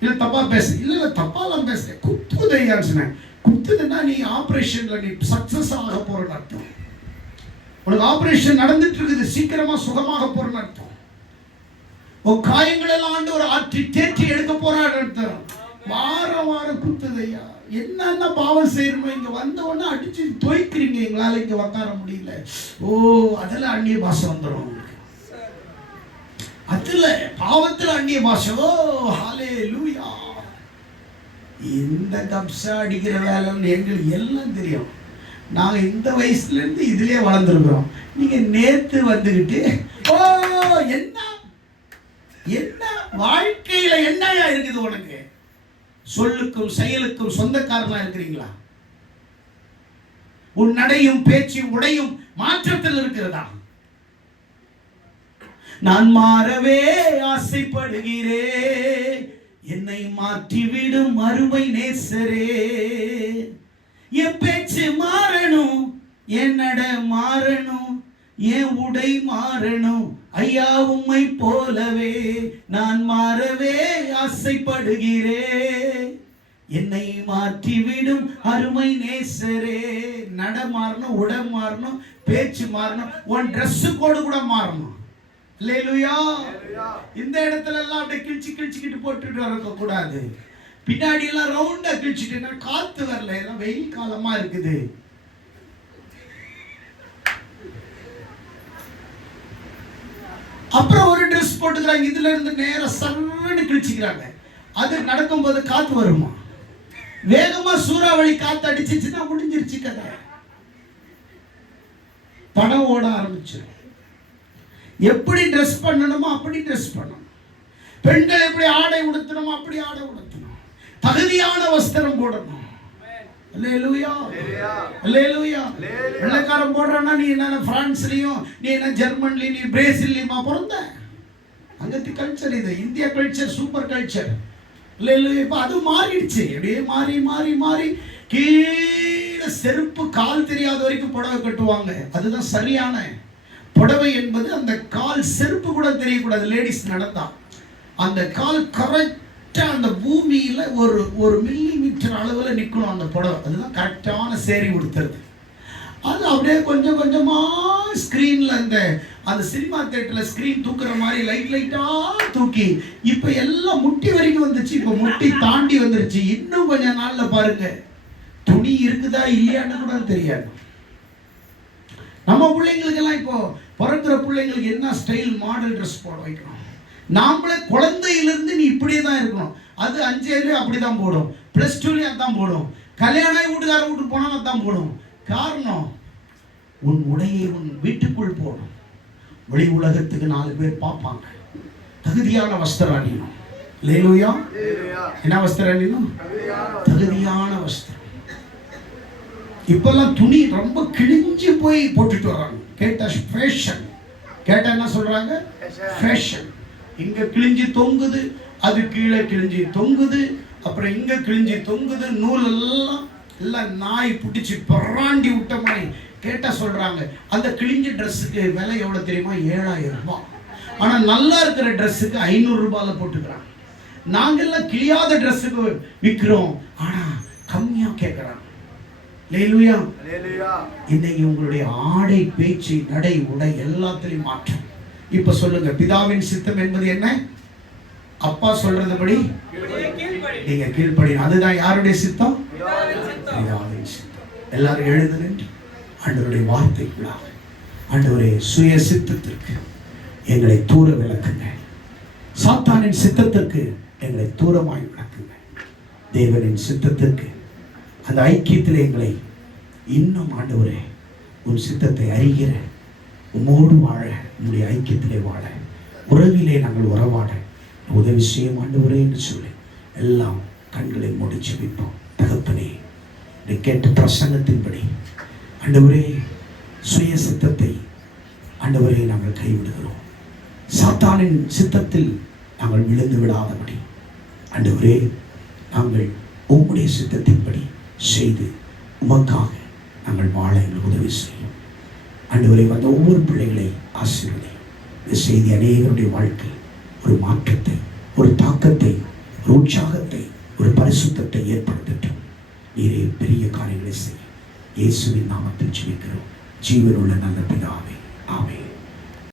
இல்லை தப்பா பேச? இல்லை தப்பாலாம் பேசுறேன், குத்துது ஐயான்னு சொன்னேன். குத்துதுன்னா நீ ஆப்ரேஷன்ல நீ சக்சஸ் ஆக போறன்னு அர்த்தம். உனக்கு ஆப்ரேஷன் நடந்துட்டு இருக்குது, சீக்கிரமா சுகமாக போறன்னு அர்த்தம். உன் காயங்கள் எல்லாம் ஆண்டவர் ஆற்றி தேற்றி எடுக்க போறான்னு அர்த்தம். வாரம் வாரம் குத்துது ஐயா. என்னென்ன பாவம் செய்யணுமோ இங்க வந்த உடனே அடிச்சு தோய்க்கிறீங்க, எங்களால இங்க உட்கார முடியல. ஓ அதுல அந்நிய பாஷை வந்துடும். அதுல பாவத்துல அந்நிய பாஷை. ஓ ஹல்லேலூயா. இந்த கப்சா அடிக்கிற வேலைன்னு எங்களுக்கு எல்லாம் தெரியும். நாங்க இந்த வயசுல இருந்து இதுலயே வளர்ந்துருக்கிறோம். நீங்க நேத்து வந்துகிட்டு ஓ என்ன என்ன வாழ்க்கையில என்னயா இருக்குது உனக்கு? சொல்லுக்கும் செயலுக்கும் சொந்தக்காரனா இருக்கிறீங்களா? உன் நடையும் பேச்சும் உடையும் மாற்றத்தில் இருக்கிறதா? நான் மாறவே ஆசைப்படுகிறேன், என்னை மாற்றிவிடும் அருமை நேசரே. என் பேச்சு மாறணும், என் நட மாறணும், என் உடை மாறணும். ஐயா உம்மை போலவே நான் மாறவே ஆசைப்படுகிறேன், என்னை மாற்றிவிடும் அருமை நேசரே. நட மாறணும், உடை மாறணும், பேச்சு மாறணும், உன் ட்ரெஸ் கோடு கூட மாறணும். அல்லேலூயா. இந்த இடத்துல எல்லாம் அப்படியே கிழிச்சுக்கிட்டு போட்டுட்டு இருக்க கூடாது. பின்னாடி எல்லாம் ரவுண்டா கிழிச்சிட்டு, காத்து வரல, எல்லாம் வெயில் காலமா இருக்குது. அப்புறம் ஒரு ட்ரெஸ் போட்டுக்கிறாங்க, இதுல இருந்து நேரம் சர்வன்னு கிழிச்சுக்கிறாங்க. அது நடக்கும்போது காத்து வருமா? வேகமா சூறாவளி காத்து அடிச்சிச்சுன்னா முடிஞ்சிருச்சு கதை. படம் ஓட ஆரம்பிச்சு. எப்படி ட்ரெஸ் பண்ணணுமோ அப்படி ட்ரெஸ் பண்ணணும். பெண்கள் எப்படி ஆடை உடுத்தணுமோ அப்படி ஆடை உடுத்தணும். தகுதியான வஸ்திரம் போடணும். அல்லேலூயா, அல்லேலூயா. வெள்ளைக்காரன் போடுறான்னா நீ என்ன பிரான்ஸ்லயும், நீ என்ன ஜெர்மன்லயும், நீ பிரேசில்லயுமா பிறந்த? அங்கத்தி கல்ச்சர் இது. இந்திய கல்ச்சர் சூப்பர் கல்ச்சர். அல்லேலூயா. இப்ப அது மாறிடுச்சு. அப்படியே மாறி மாறி மாறி கீழே செருப்பு கால் தெரியாத வரைக்கும் புடவை கட்டுவாங்க. அதுதான் சரியான புடவை என்பது. அந்த கால் செருப்பு கூட தெரியக்கூடாது. லேடிஸ் நடந்தா அந்த கால் கரெக்டா அந்த பூமியில ஒரு மில்லிமீட்டர் அளவுல நிக்கணும் அந்த புடவை. அதுதான் கரெக்டான சேரி உடுத்துறது. அது அப்படியே கொஞ்சம் கொஞ்சமா ஸ்கிரீன்ல அந்த சினிமா தியேட்டர்ல ஸ்கிரீன் தூக்குற மாதிரி லைட்டா தூக்கி இப்ப எல்லாம் முட்டி வரைக்கும் வந்துச்சு. இப்ப முட்டி தாண்டி வந்துருச்சு. இன்னும் கொஞ்ச நாள்ல பாருங்க துணி இருக்குதா இல்லையான்னு கூட தெரியாது. நம்ம பிள்ளைங்களுக்கு எல்லாம் இப்போ பிறக்கிற பிள்ளைங்களுக்கு என்ன ஸ்டைல் மாடல் ட்ரெஸ் போட வைக்கணும். நாமளே குழந்தையிலிருந்து நீ இப்படியே தான் இருக்கணும். அது 5 அப்படிதான் போடும், +2 அதான் போடும், கல்யாணம் வீட்டுக்கார வீட்டுக்கு போனா அதான் போடும். காரணம், உன் உடையை உன் வீட்டுக்குள் போடும். வெளி உலகத்துக்கு 4 பேர் பார்ப்பாங்க. தகுதியான வஸ்திரம் அணியணும். அல்லேலூயா. என்ன வஸ்திரம் அணியணும்? தகுதியான வஸ்திரம். இப்பெல்லாம் துணி ரொம்ப கிழிஞ்சு போய் போட்டுட்டு வராங்க. கேட்டா ஃபேஷன். கேட்டா என்ன சொல்றாங்க? ஃபேஷன். இங்க கிழிஞ்சு தொங்குது, அது கீழே கிழிஞ்சு தொங்குது, அப்புறம் இங்க கிழிஞ்சு தொங்குது. நூல் எல்லாம் நாய் பிடிச்சி பராண்டி விட்ட மாதிரி. கேட்டா சொல்றாங்க அந்த கிழிஞ்ச ட்ரெஸ்ஸுக்கு விலை எவ்வளவு தெரியுமா? 7000 ரூபாய். ஆனா நல்லா இருக்கிற ட்ரெஸ்ஸுக்கு 500 ரூபாயில போட்டுக்கிறாங்க. நாங்கெல்லாம் கிழியாத ட்ரெஸ்ஸுக்கு விற்கிறோம், ஆனா கம்மியா கேட்கறாங்க. அல்லேலூயா. இன்னைக்கு உங்களுடைய ஆடை, பேச்சு, நடை, உடை எல்லாத்திலையும் மாற்றம். இப்ப சொல்லுங்க, பிதாவின் சித்தம் என்பது என்ன? அப்பா சொல்றதுபடி நீங்க கீழ்ப்படியணும். அதுதான் யாருடைய சித்தம்? பிதாவின் சித்தம். எல்லாரும் எழுந்து நின்று ஆண்டவருடைய வார்த்தைக்குள்ளாக, ஆண்டவரே சுய சித்தத்திற்கு எங்களை தூர விளக்குங்க. சாத்தானின் சித்தத்திற்கு எங்களை தூரமாய் விளக்குங்க. தேவனின் சித்தத்திற்கு அந்த ஐக்கியத்தில் எங்களை இன்னும் ஆண்டவரே உன் சித்தத்தை அறிகிற, உம்மோடு வாழ, உன்னுடைய ஐக்கியத்திலே வாழ, உறவிலே நாங்கள் உறவாட உதவி செய்யும் ஆண்டவரே என்று சொல்லி எல்லாம் கண்களை மூடி ஜெபிப்போம். தகப்பனே, நீ கேட்ட பிரசங்கத்தின்படி ஆண்டவரே சுய சித்தத்தை ஆண்டவரே நாங்கள் கைவிடுகிறோம். சாத்தானின் சித்தத்தில் நாங்கள் விழுந்து விடாதபடி ஆண்டவரே நாங்கள் உம்முடைய சித்தத்தின்படி செய்து உமக்காக நாங்கள் வாழ எங்களுக்கு உதவி செய்யும். ஆண்டவரே, வந்த ஒவ்வொரு பிள்ளைகளை ஆசீர்வதி. இந்த செய்தி அநேகருடைய வாழ்க்கை ஒரு மாற்றத்தை, ஒரு தாக்கத்தை, ஒரு உற்சாகத்தை, ஒரு பரிசுத்தத்தை ஏற்படுத்தட்டும். நீரே பெரிய காரியங்களை செய்ய இயேசுவின் நாமத்தில் ஜெபிக்கிறோம். ஜீவனுள்ள நல்ல பிதாவே.